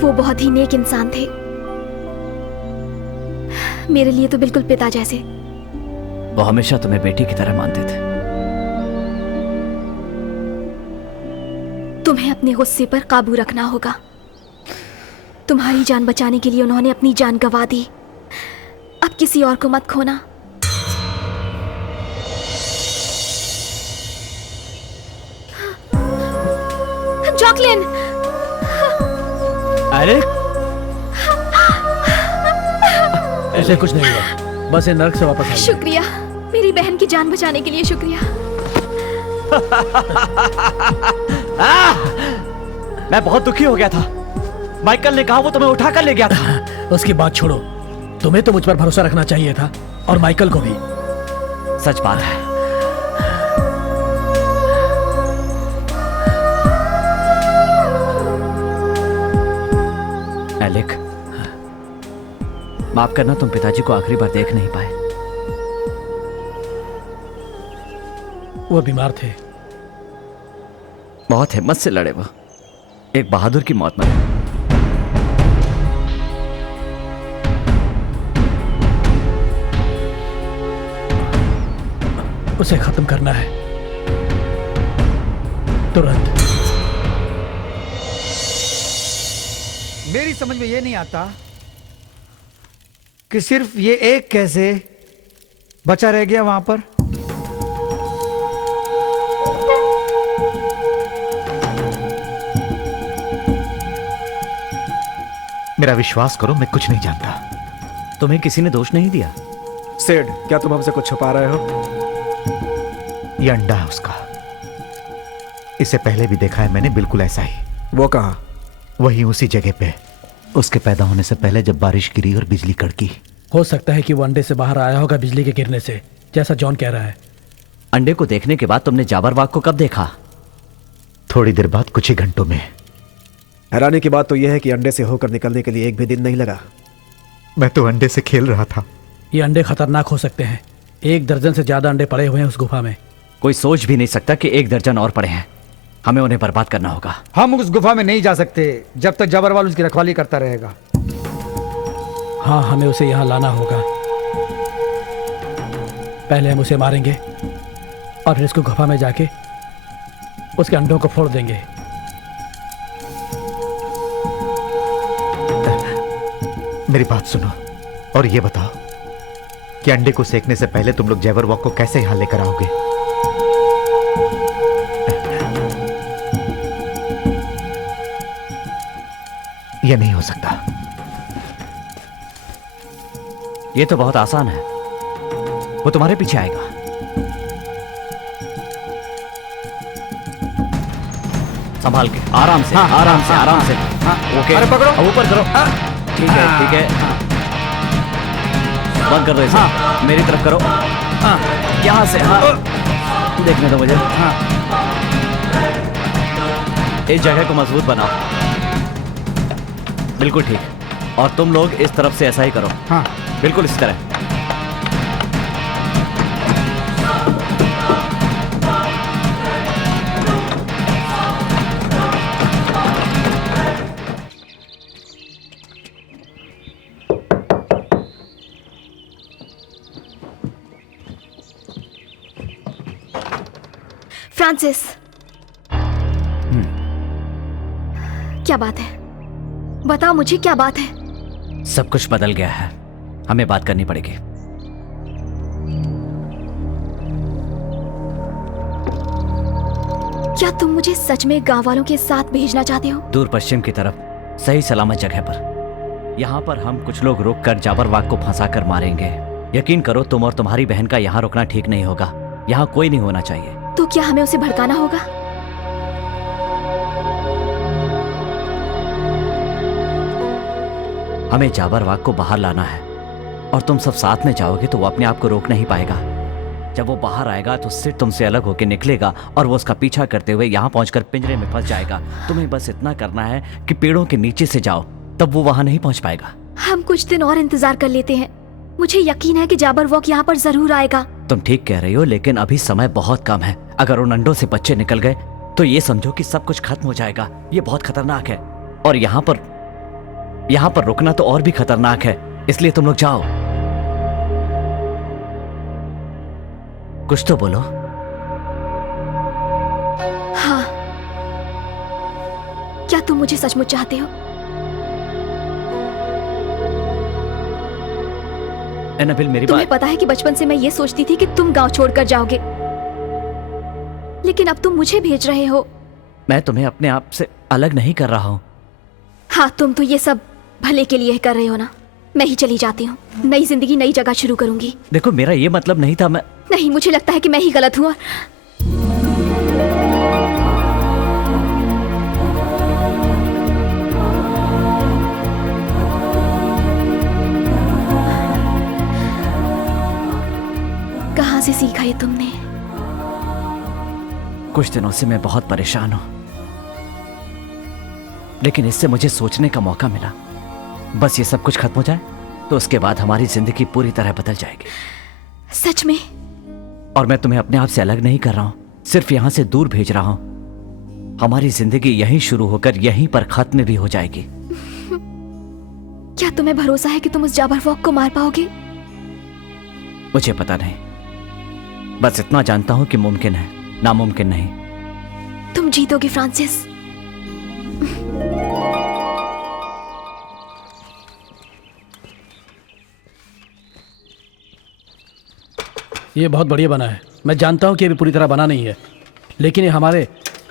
वो बहुत ही नेक इंसान थे, मेरे लिए तो बिल्कुल पिता जैसे। वो हमेशा तुम्हें बेटी की तरह मानते थे। तुम्हें अपने गुस्से पर काबू रखना होगा। तुम्हारी जान बचाने के लिए उन्होंने अपनी जान गंवा दी। अब किसी और को मत खोना। जॉकलिन! अरे ऐसे कुछ नहीं हुआ, बस ये नर्क से वापस आई। शुक्रिया, मेरी बहन की जान बचाने के लिए शुक्रिया। मैं बहुत दुखी हो गया था। माइकल ने कहा वो तुम्हें उठा कर ले गया था। उसकी बात छोड़ो, तुम्हें तो मुझ पर भरोसा रखना चाहिए था, और माइकल को भी। सच बात है। एलेक, माफ करना, तुम पिताजी को आखिरी बार देख नहीं पाए। वो बीमार थे। बहुत हिम्मत से लड़े वो, एक बहादुर की मौत मरे। उसे खत्म करना है तुरंत। मेरी समझ में ये नहीं आता कि सिर्फ ये एक कैसे बचा रह गया वहां पर। मेरा विश्वास करो, मैं कुछ नहीं जानता। तुम्हें किसी ने दोष नहीं दिया? सेड, क्या तुम हमसे कुछ छुपा रहे हो? ये अंडा है उसका। इसे पहले भी देखा है मैंने, बिल्कुल ऐसा ही। वो कहाँ? वही उसी जगह पे, उसके पैदा होने से पहले जब बारिश गिरी और बिजली कड़की। हो सकता है कि वो अंडे से बाहर आया होगा बिजली के गिरने से, जैसा जॉन कह रहा है। अंडे को देखने के बाद तुमने जाबरवाग को कब देखा? थोड़ी देर बाद, कुछ ही घंटों में। हैरानी की बात तो यह है कि अंडे से होकर निकलने के लिए एक भी दिन नहीं लगा। मैं तो अंडे से खेल रहा था। ये अंडे खतरनाक हो सकते हैं। 1 दर्जन से ज्यादा अंडे पड़े हुए हैं उस गुफा में। कोई सोच भी नहीं सकता कि 1 दर्जन और पड़े हैं। हमें उन्हें बर्बाद करना होगा। हम उस गुफा में नहीं जा सकते जब तक जाबरवाल उसकी रखवाली करता रहेगा। हाँ, हमें उसे यहाँ लाना होगा। पहले हम उसे मारेंगे और फिर इसको गुफा में जाके उसके अंडों को फोड़ देंगे। मेरी बात सुनो और ये बताओ कि अंडे को सेकने से पहले तुम लोग जैबरवॉक को कैसे यहां लेकर आओगे? यह नहीं हो सकता। ये तो बहुत आसान है। वो तुम्हारे पीछे आएगा। संभाल के, आराम से, आराम से, आराम से। ओके, अरे पकड़ो। अब ऊपर करो। ठीक है, ठीक है। बंद कर दो इसे। मेरी तरफ करो। यहाँ से। हाँ, देखने दो मुझे। इस जगह को मजबूत बनाओ। बिल्कुल ठीक। और तुम लोग इस तरफ से ऐसा ही करो। हाँ। बिल्कुल इस तरह। फ्रांसिस, क्या बात है? बताओ मुझे, क्या बात है? सब कुछ बदल गया है। हमें बात करनी पड़ेगी। क्या तुम मुझे सच में गांव वालों के साथ भेजना चाहते हो? दूर पश्चिम की तरफ, सही सलामत जगह पर। यहाँ पर हम कुछ लोग रुक कर जाबरवाग को फंसा कर मारेंगे। यकीन करो, तुम और तुम्हारी बहन का यहाँ रुकना ठीक नहीं होगा। यहाँ कोई नहीं होना चाहिए। तो क्या हमें उसे भड़काना होगा? हमें जाबरवाग को बाहर लाना है और तुम सब साथ में जाओगे तो वो अपने आप को रोक नहीं पाएगा। जब वो बाहर आएगा तो सिर तुमसे अलग होकर निकलेगा और वो उसका पीछा करते हुए यहाँ पहुंचकर पिंजरे में फंस जाएगा। तुम्हें बस इतना करना है कि पेड़ों के नीचे से जाओ, तब वो वहां नहीं पहुंच पाएगा। हम कुछ दिन और इंतजार कर लेते हैं। मुझे यकीन है कि जाबरवॉक यहाँ पर जरूर आएगा। तुम ठीक कह रही हो, लेकिन अभी समय बहुत कम है। अगर उन अंडों से बच्चे निकल गए तो ये समझो कि सब कुछ खत्म हो जाएगा। ये बहुत खतरनाक है और यहाँ पर रुकना तो और भी खतरनाक है। इसलिए तुम लोग जाओ। कुछ तो बोलो। हाँ, क्या तुम मुझे सचमुच चाहते हो? एनाबेल, मेरी तुम्हें बात। पता है कि बचपन से मैं ये सोचती थी कि तुम गांव छोड़कर जाओगे, लेकिन अब तुम मुझे भेज रहे हो। मैं तुम्हें अपने आप से अलग नहीं कर रहा हूँ। हाँ, तुम तो ये सब भले के लिए कर रहे हो ना। मैं ही चली जाती हूँ। नई जिंदगी, नई जगह शुरू करूंगी। देखो, मेरा ये मतलब नहीं था। मैं नहीं, मुझे लगता है कि मैं ही गलत हूँ। कहाँ से सीखा ये तुमने? कुछ दिनों से मैं बहुत परेशान हूं, लेकिन इससे मुझे सोचने का मौका मिला। बस ये सब कुछ खत्म हो जाए तो उसके बाद हमारी जिंदगी पूरी तरह बदल जाएगी। सच में? और मैं तुम्हें अपने आप से अलग नहीं कर रहा हूं, सिर्फ यहां से दूर भेज रहा हूं। हमारी जिंदगी यहीं शुरू होकर यहीं पर खत्म भी हो जाएगी। क्या तुम्हें भरोसा है कि तुम उस जाबरवॉक को मार पाओगे? मुझे पता नहीं, बस इतना जानता हूं कि मुमकिन है, नामुमकिन नहीं। तुम जीतोगे फ्रांसिस। ये बहुत बढ़िया बना है। मैं जानता हूँ कि ये भी पूरी तरह बना नहीं है, लेकिन ये हमारे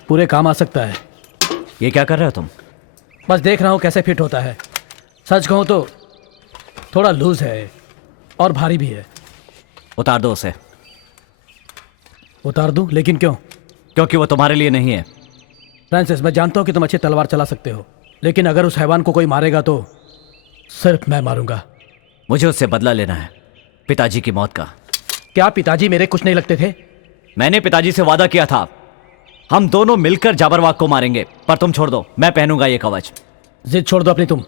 पूरे काम आ सकता है। ये क्या कर रहे हो तुम? बस देख रहा हूँ कैसे फिट होता है। सच कहूँ तो थोड़ा लूज है और भारी भी है। उतार दो उसे। उतार दूँ? लेकिन क्यों? क्योंकि वो तुम्हारे लिए नहीं है। फ्रांसिस, मैं जानता हूँ कि तुम अच्छी तलवार चला सकते हो, लेकिन अगर उस हैवान को कोई मारेगा तो सिर्फ मैं मारूंगा। मुझे उससे बदला लेना है, पिताजी की मौत का। क्या पिताजी मेरे कुछ नहीं लगते थे? मैंने पिताजी से वादा किया था, हम दोनों मिलकर जाबरवाग को मारेंगे। पर तुम छोड़ दो, मैं पहनूंगा ये कवच। जिद छोड़ दो अपनी तुम।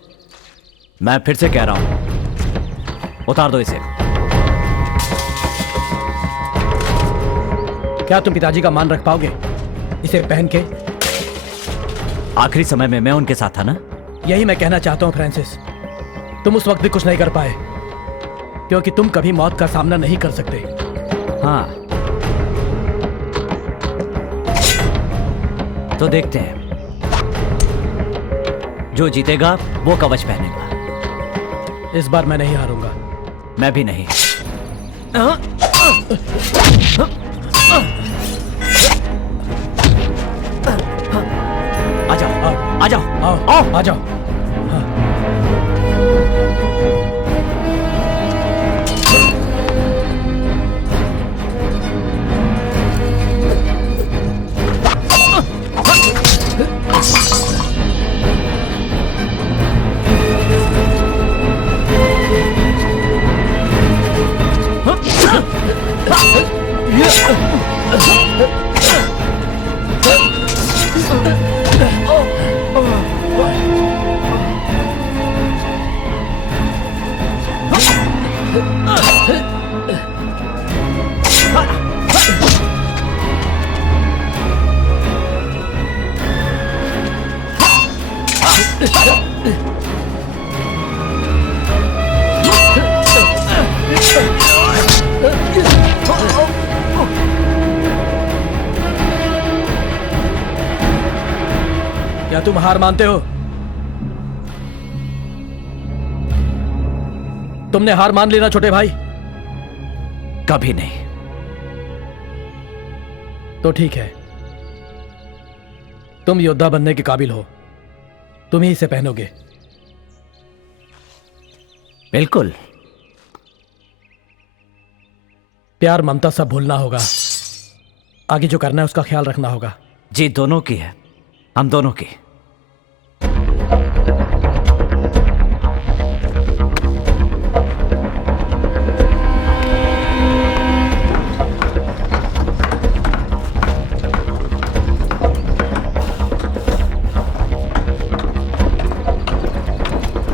मैं फिर से कह रहा हूं, उतार दो इसे। क्या तुम पिताजी का मान रख पाओगे इसे पहन के? आखिरी समय में मैं उनके साथ था ना। यही मैं कहना चाहता हूं फ्रांसिस। तुम उस वक्त भी कुछ नहीं कर पाए क्योंकि तुम कभी मौत का सामना नहीं कर सकते। हाँ, तो देखते हैं, जो जीतेगा वो कवच पहनेगा। इस बार मैं नहीं हारूंगा। मैं भी नहीं। आ जाओ, आ जाओ, आओ, आ जाओ। क्या तुम हार मानते हो? तुमने हार मान ली ना छोटे भाई? कभी नहीं। तो ठीक है, तुम योद्धा बनने के काबिल हो। तुम ही इसे पहनोगे। बिल्कुल। प्यार ममता सब भूलना होगा। आगे जो करना है उसका ख्याल रखना होगा। जीत दोनों की है, हम दोनों की।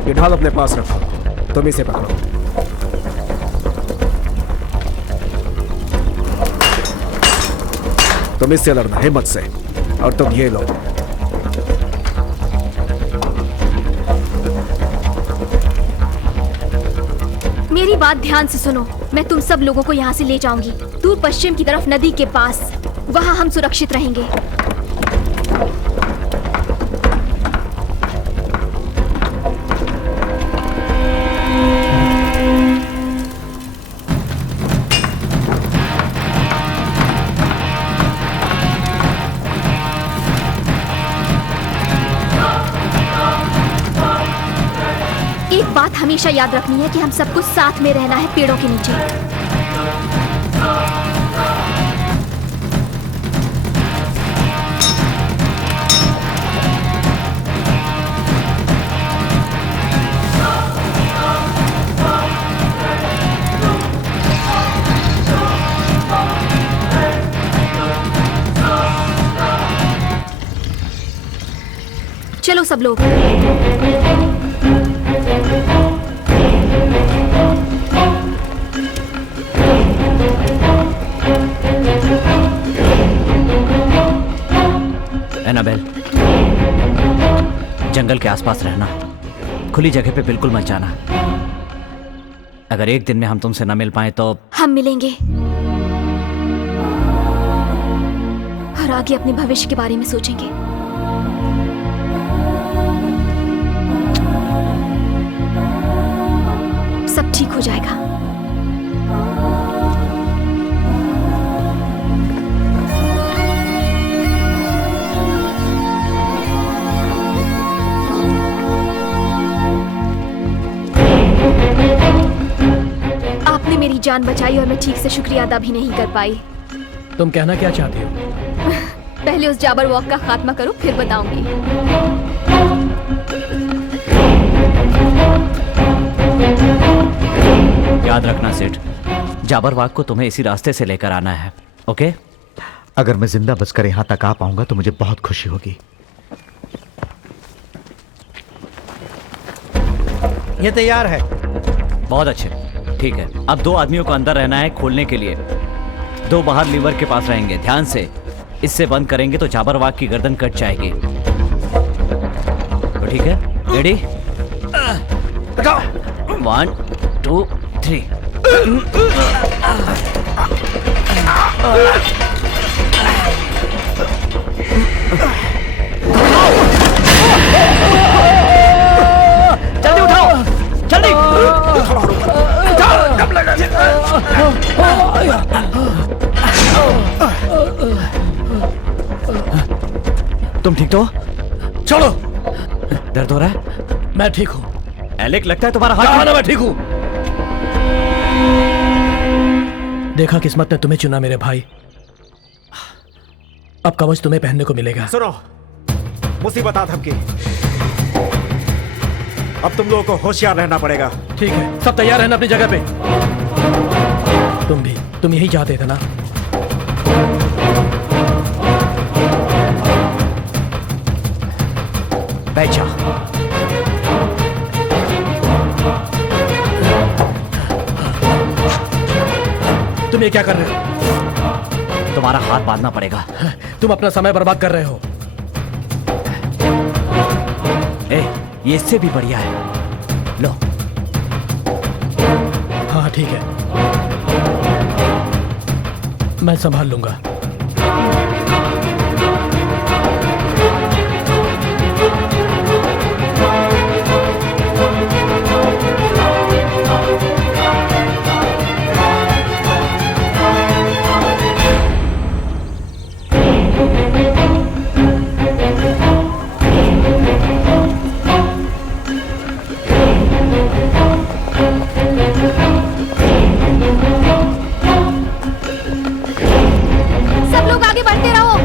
ये ढाल अपने पास रखो, तुम इसे पकड़ो। तुम इससे लड़ना हिम्मत से, और तुम ये लो। मेरी बात ध्यान से सुनो। मैं तुम सब लोगों को यहाँ से ले जाऊंगी, दूर पश्चिम की तरफ नदी के पास। वहाँ हम सुरक्षित रहेंगे। एक बात हमेशा याद रखनी है कि हम सबको साथ में रहना है, पेड़ों के नीचे। चलो सब लोग। एनाबेल, जंगल के आसपास रहना, खुली जगह पे बिल्कुल मत जाना। अगर एक दिन में हम तुमसे न मिल पाए तो हम मिलेंगे। और आगे अपने भविष्य के बारे में सोचेंगे। सब ठीक हो जाएगा। आपने मेरी जान बचाई और मैं ठीक से शुक्रिया अदा भी नहीं कर पाई। तुम कहना क्या चाहती हो? पहले उस जाबर वॉक का खात्मा करो, फिर बताऊंगी। याद रखना सेठ, जाबरवाग को तुम्हें इसी रास्ते से लेकर आना है, ओके? अगर मैं जिंदा बचकर यहां तक आ पाऊंगा तो मुझे बहुत खुशी होगी। ये तैयार है। बहुत अच्छे, ठीक है। अब 2 आदमियों को अंदर रहना है खोलने के लिए, 2 बाहर लीवर के पास रहेंगे। ध्यान से, इससे बंद करेंगे तो जाबरवाग की गर्दन कट जाएगी। तो ठीक है, रेडी? 1 2 3। जल्दी उठाओ, जल्दी। तुम ठीक तो? छोड़ो। दर्द हो रहा है? मैं ठीक हूँ। एलेक, लगता है तुम्हारा कहा हाथ। ना मैं ठीक हूँ। देखा किस्मत ने तुम्हें चुना मेरे भाई। अब कवच तुम्हें पहनने को मिलेगा। सुनो, मुसीबत आ धमकी। अब तुम लोगों को होशियार रहना पड़ेगा। ठीक है, सब तैयार रहना अपनी जगह पे। तुम यही चाहते थे ना? बैठ जा। तुम ये क्या कर रहे हो? तुम्हारा हाथ बांधना पड़ेगा। तुम अपना समय बर्बाद कर रहे हो। ए, ये इससे भी बढ़िया है। लो। हाँ ठीक है, मैं संभाल लूंगा। सब लोग आगे बढ़ते रहो।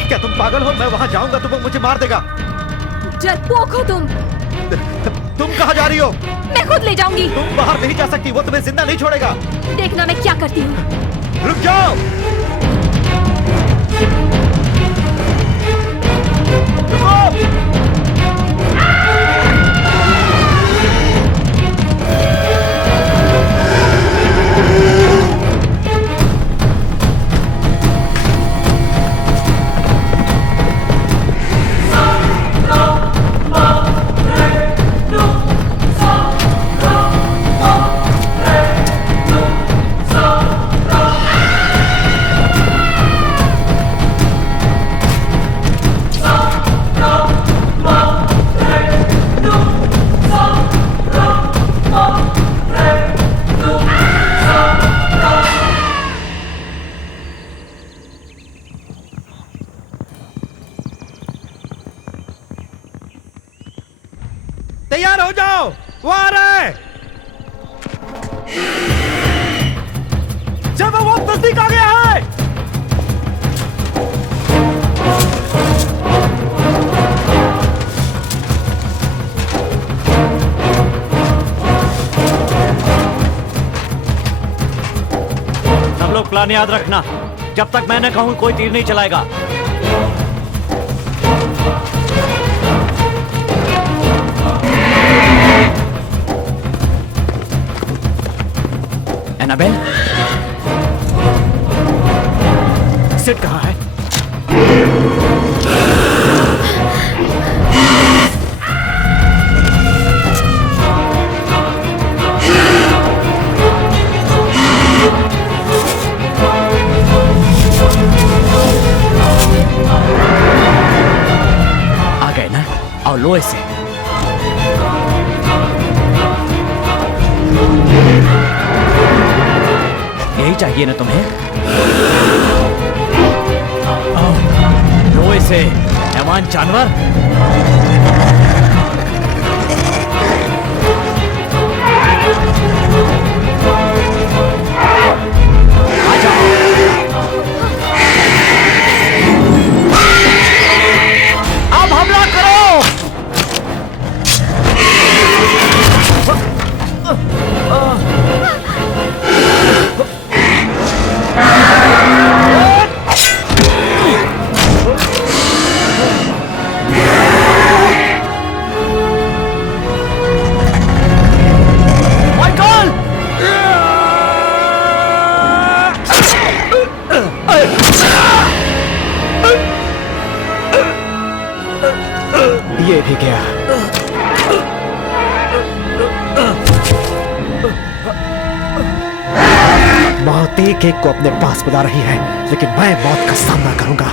क्या तुम पागल हो? मैं वहां जाऊंगा तो वो मुझे मार देगा। डरपोक हो तुम। तुम कहाँ जा रही हो? मैं खुद ले जाऊंगी। तुम बाहर नहीं जा सकती, वो तुम्हें जिंदा नहीं छोड़ेगा। देखना मैं क्या करती हूँ। रुक जाओ। तैयार हो जाओ, वो आ रहा है। जब वो नजदीक आ गया है। सब लोग प्लान हैवान याद रखना, जब तक मैं न कहूं कोई तीर नहीं चलाएगा। एनाबेल, सिड कहाँ है? आ गए ना? आओ लो इसे। यही चाहिए ना तुम्हें? आओ, लो इसे, हैवान जानवर। आ जाओ। अब हमला करो। ये भी गया। मौत एक एक को अपने पास बुला रही है, लेकिन मैं मौत का सामना करूंगा।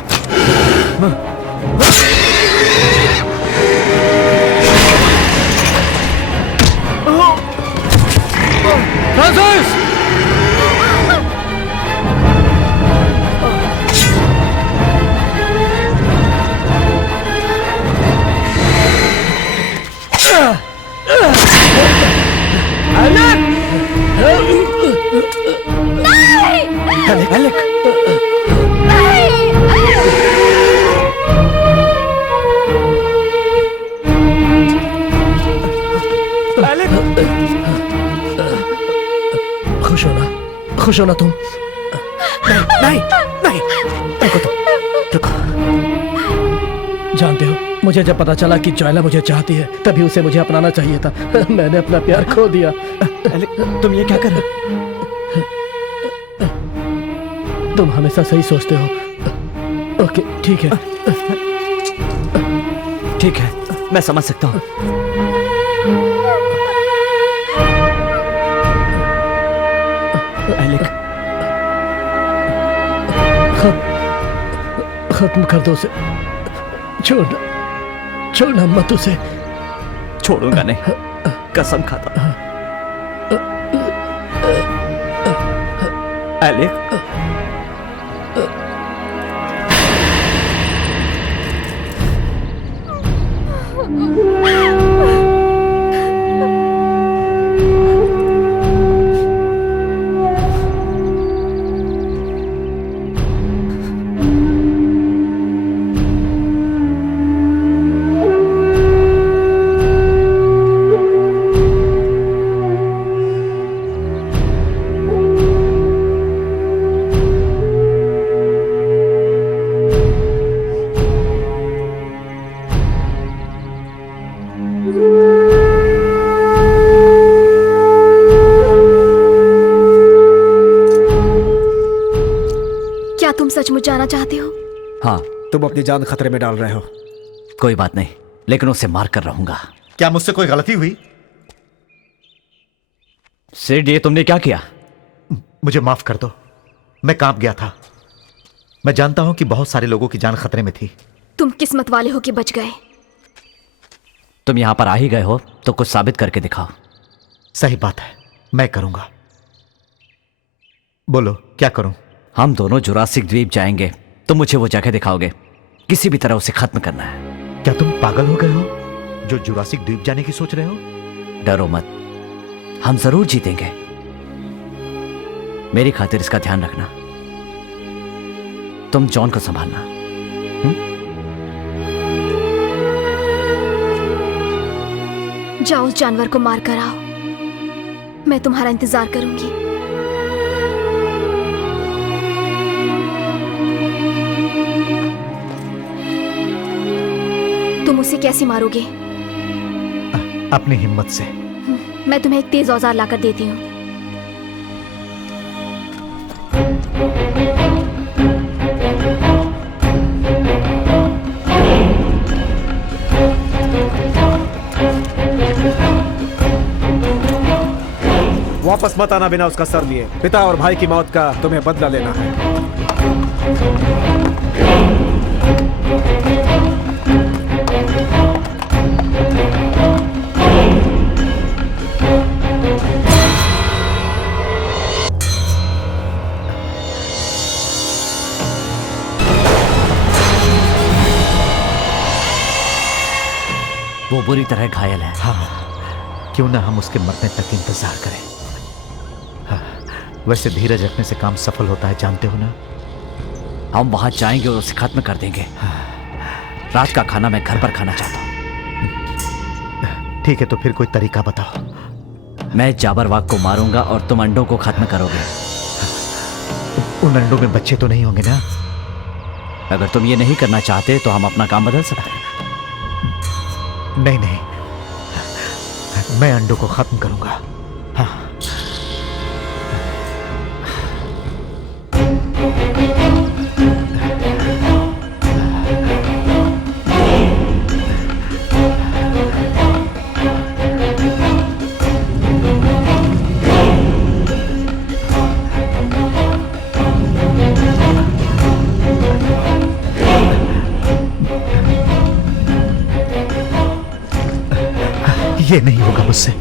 फ्रांसिस! एलेक, खुश हो ना तुम? नहीं, नहीं, रुको तुम, रुको। जानते हो, मुझे जब पता चला कि जोयला मुझे चाहती है, तभी उसे मुझे अपनाना चाहिए था। मैंने अपना प्यार खो दिया। एलेक, तुम ये क्या कर रहे हो? तुम हमेशा सही सोचते हो। ओके, ठीक है। ठीक है, मैं समझ सकता हूं। एलेक, खत्म कर दो उसे। छोड़ना मत उसे। छोड़ूंगा नहीं, कसम खाता। एलेक, क्या तुम सचमुच जाना चाहते हो? हाँ, तुम अपनी जान खतरे में डाल रहे हो। कोई बात नहीं, लेकिन उसे मार कर रहूंगा। क्या मुझसे कोई गलती हुई? सिड, ये तुमने क्या किया? मुझे माफ कर दो, मैं कांप गया था। मैं जानता हूं कि बहुत सारे लोगों की जान खतरे में थी। तुम किस्मत वाले हो कि बच गए। तुम यहां पर आ ही गए हो तो कुछ साबित करके दिखाओ। सही बात है, मैं करूंगा। बोलो, क्या करूं? हम दोनों जुरासिक द्वीप जाएंगे, तुम मुझे वो जगह दिखाओगे। किसी भी तरह उसे खत्म करना है। क्या तुम पागल हो गए हो जो जुरासिक द्वीप जाने की सोच रहे हो? डरो मत, हम जरूर जीतेंगे। मेरी खातिर इसका ध्यान रखना। तुम जॉन को संभालना। जाओ, उस जानवर को मार कर आओ। मैं तुम्हारा इंतजार करूंगी। उसे कैसे मारोगे? अपनी हिम्मत से। मैं तुम्हें एक तेज औजार लाकर देती हूँ। वापस मत आना बिना उसका सर लिए। पिता और भाई की मौत का तुम्हें बदला लेना है। वो बुरी तरह घायल है। हाँ, क्यों ना हम उसके मरने तक इंतजार करें। हाँ, वैसे धीरज रखने से काम सफल होता है, जानते हो ना। हम वहां जाएंगे और उसे खत्म कर देंगे। रात का खाना मैं घर पर खाना चाहता हूं। ठीक है, तो फिर कोई तरीका बताओ। मैं जाबरवाग को मारूंगा और तुम अंडों को खत्म करोगे। उन अंडों में बच्चे तो नहीं होंगे ना? अगर तुम ये नहीं करना चाहते तो हम अपना काम बदल सकते हैं। नहीं नहीं, मैं अंडों को खत्म करूंगा। हाँ। ये नहीं होगा मुझसे।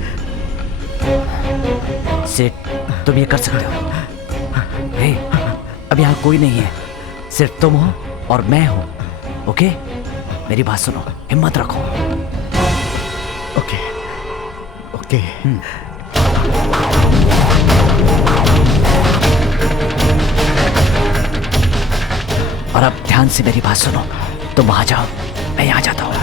सेठ, तुम ये कर सकते हो। हे, अब यहाँ कोई नहीं है, सिर्फ तुम हो और मैं हूं। ओके, मेरी बात सुनो, हिम्मत रखो। Okay okay. और अब ध्यान से मेरी बात सुनो। तुम वहां जाओ, मैं यहाँ जाता हूँ।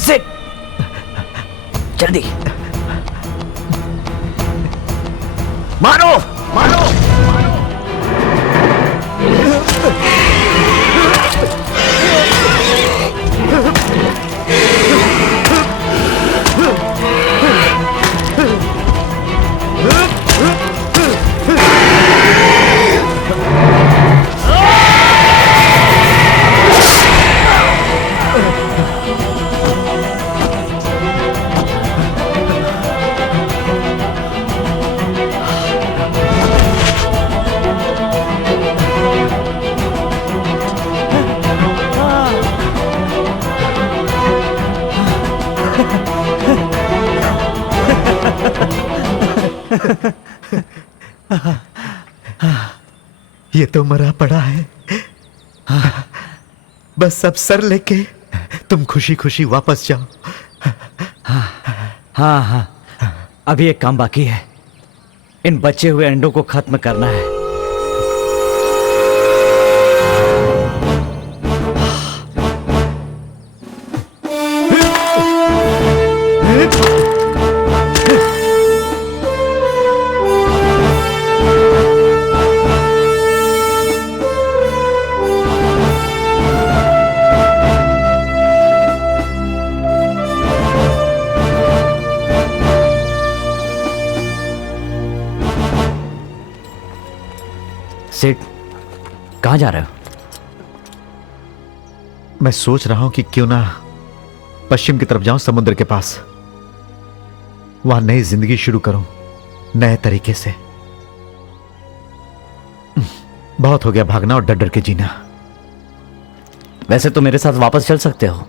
सिट, जल्दी मारो मारो। ये तो मरा पड़ा है। बस अब सर लेके तुम खुशी खुशी वापस जाओ। हाँ हाँ, अभी एक काम बाकी है। इन बचे हुए अंडों को खत्म करना है। सेठ, कहाँ जा रहे हो? मैं सोच रहा हूं कि क्यों ना पश्चिम की तरफ जाऊं, समुद्र के पास। वहां नई जिंदगी शुरू करूं, नए तरीके से। बहुत हो गया भागना और डर डर के जीना। वैसे तो मेरे साथ वापस चल सकते हो,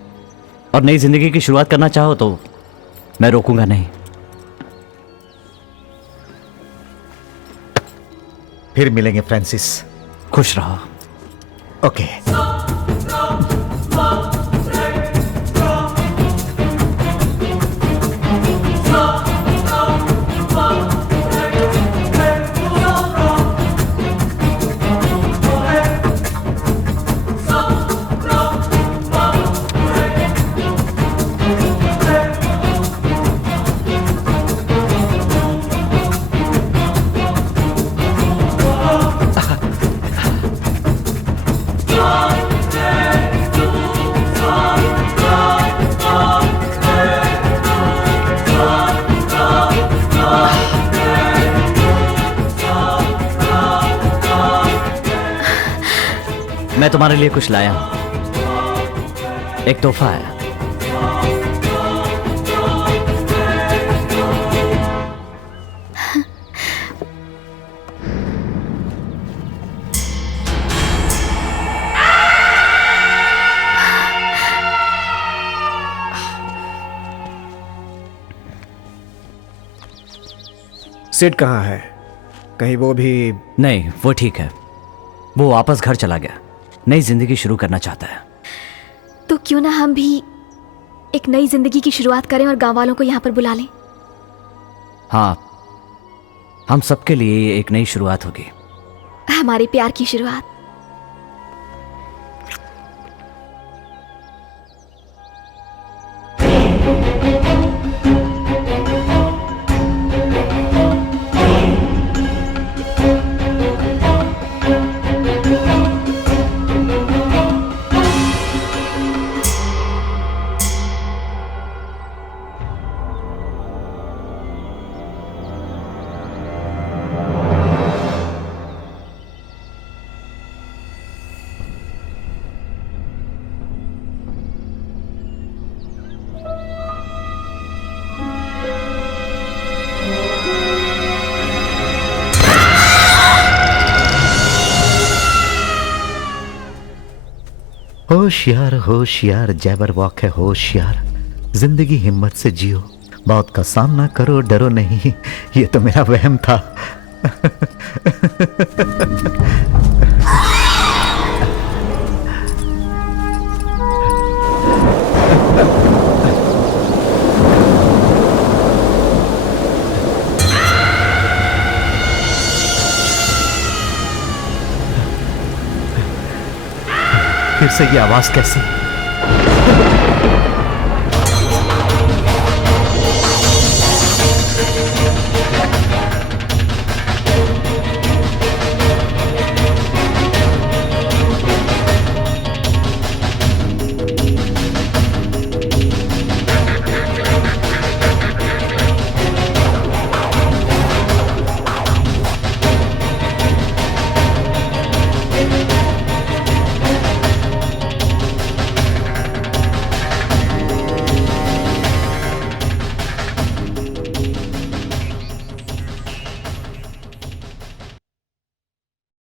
और नई जिंदगी की शुरुआत करना चाहो तो मैं रोकूंगा नहीं। फिर मिलेंगे फ्रांसिस। खुश रहो। ओके। मैं तुम्हारे लिए कुछ लाया हूं, एक तोहफा है। सिड कहाँ है? कहीं वो भी? नहीं, वो ठीक है। वो वापस घर चला गया, नई जिंदगी शुरू करना चाहता है। तो क्यों ना हम भी एक नई जिंदगी की शुरुआत करें और गांव वालों को यहाँ पर बुला लें। हाँ, हम सबके लिए ये एक नई शुरुआत होगी। हमारे प्यार की शुरुआत। होशियार होशियार जैबर वॉक है होशियार, जिंदगी हिम्मत से जियो, मौत का सामना करो, डरो नहीं। ये तो मेरा वहम था। फिर से ये आवाज कैसी?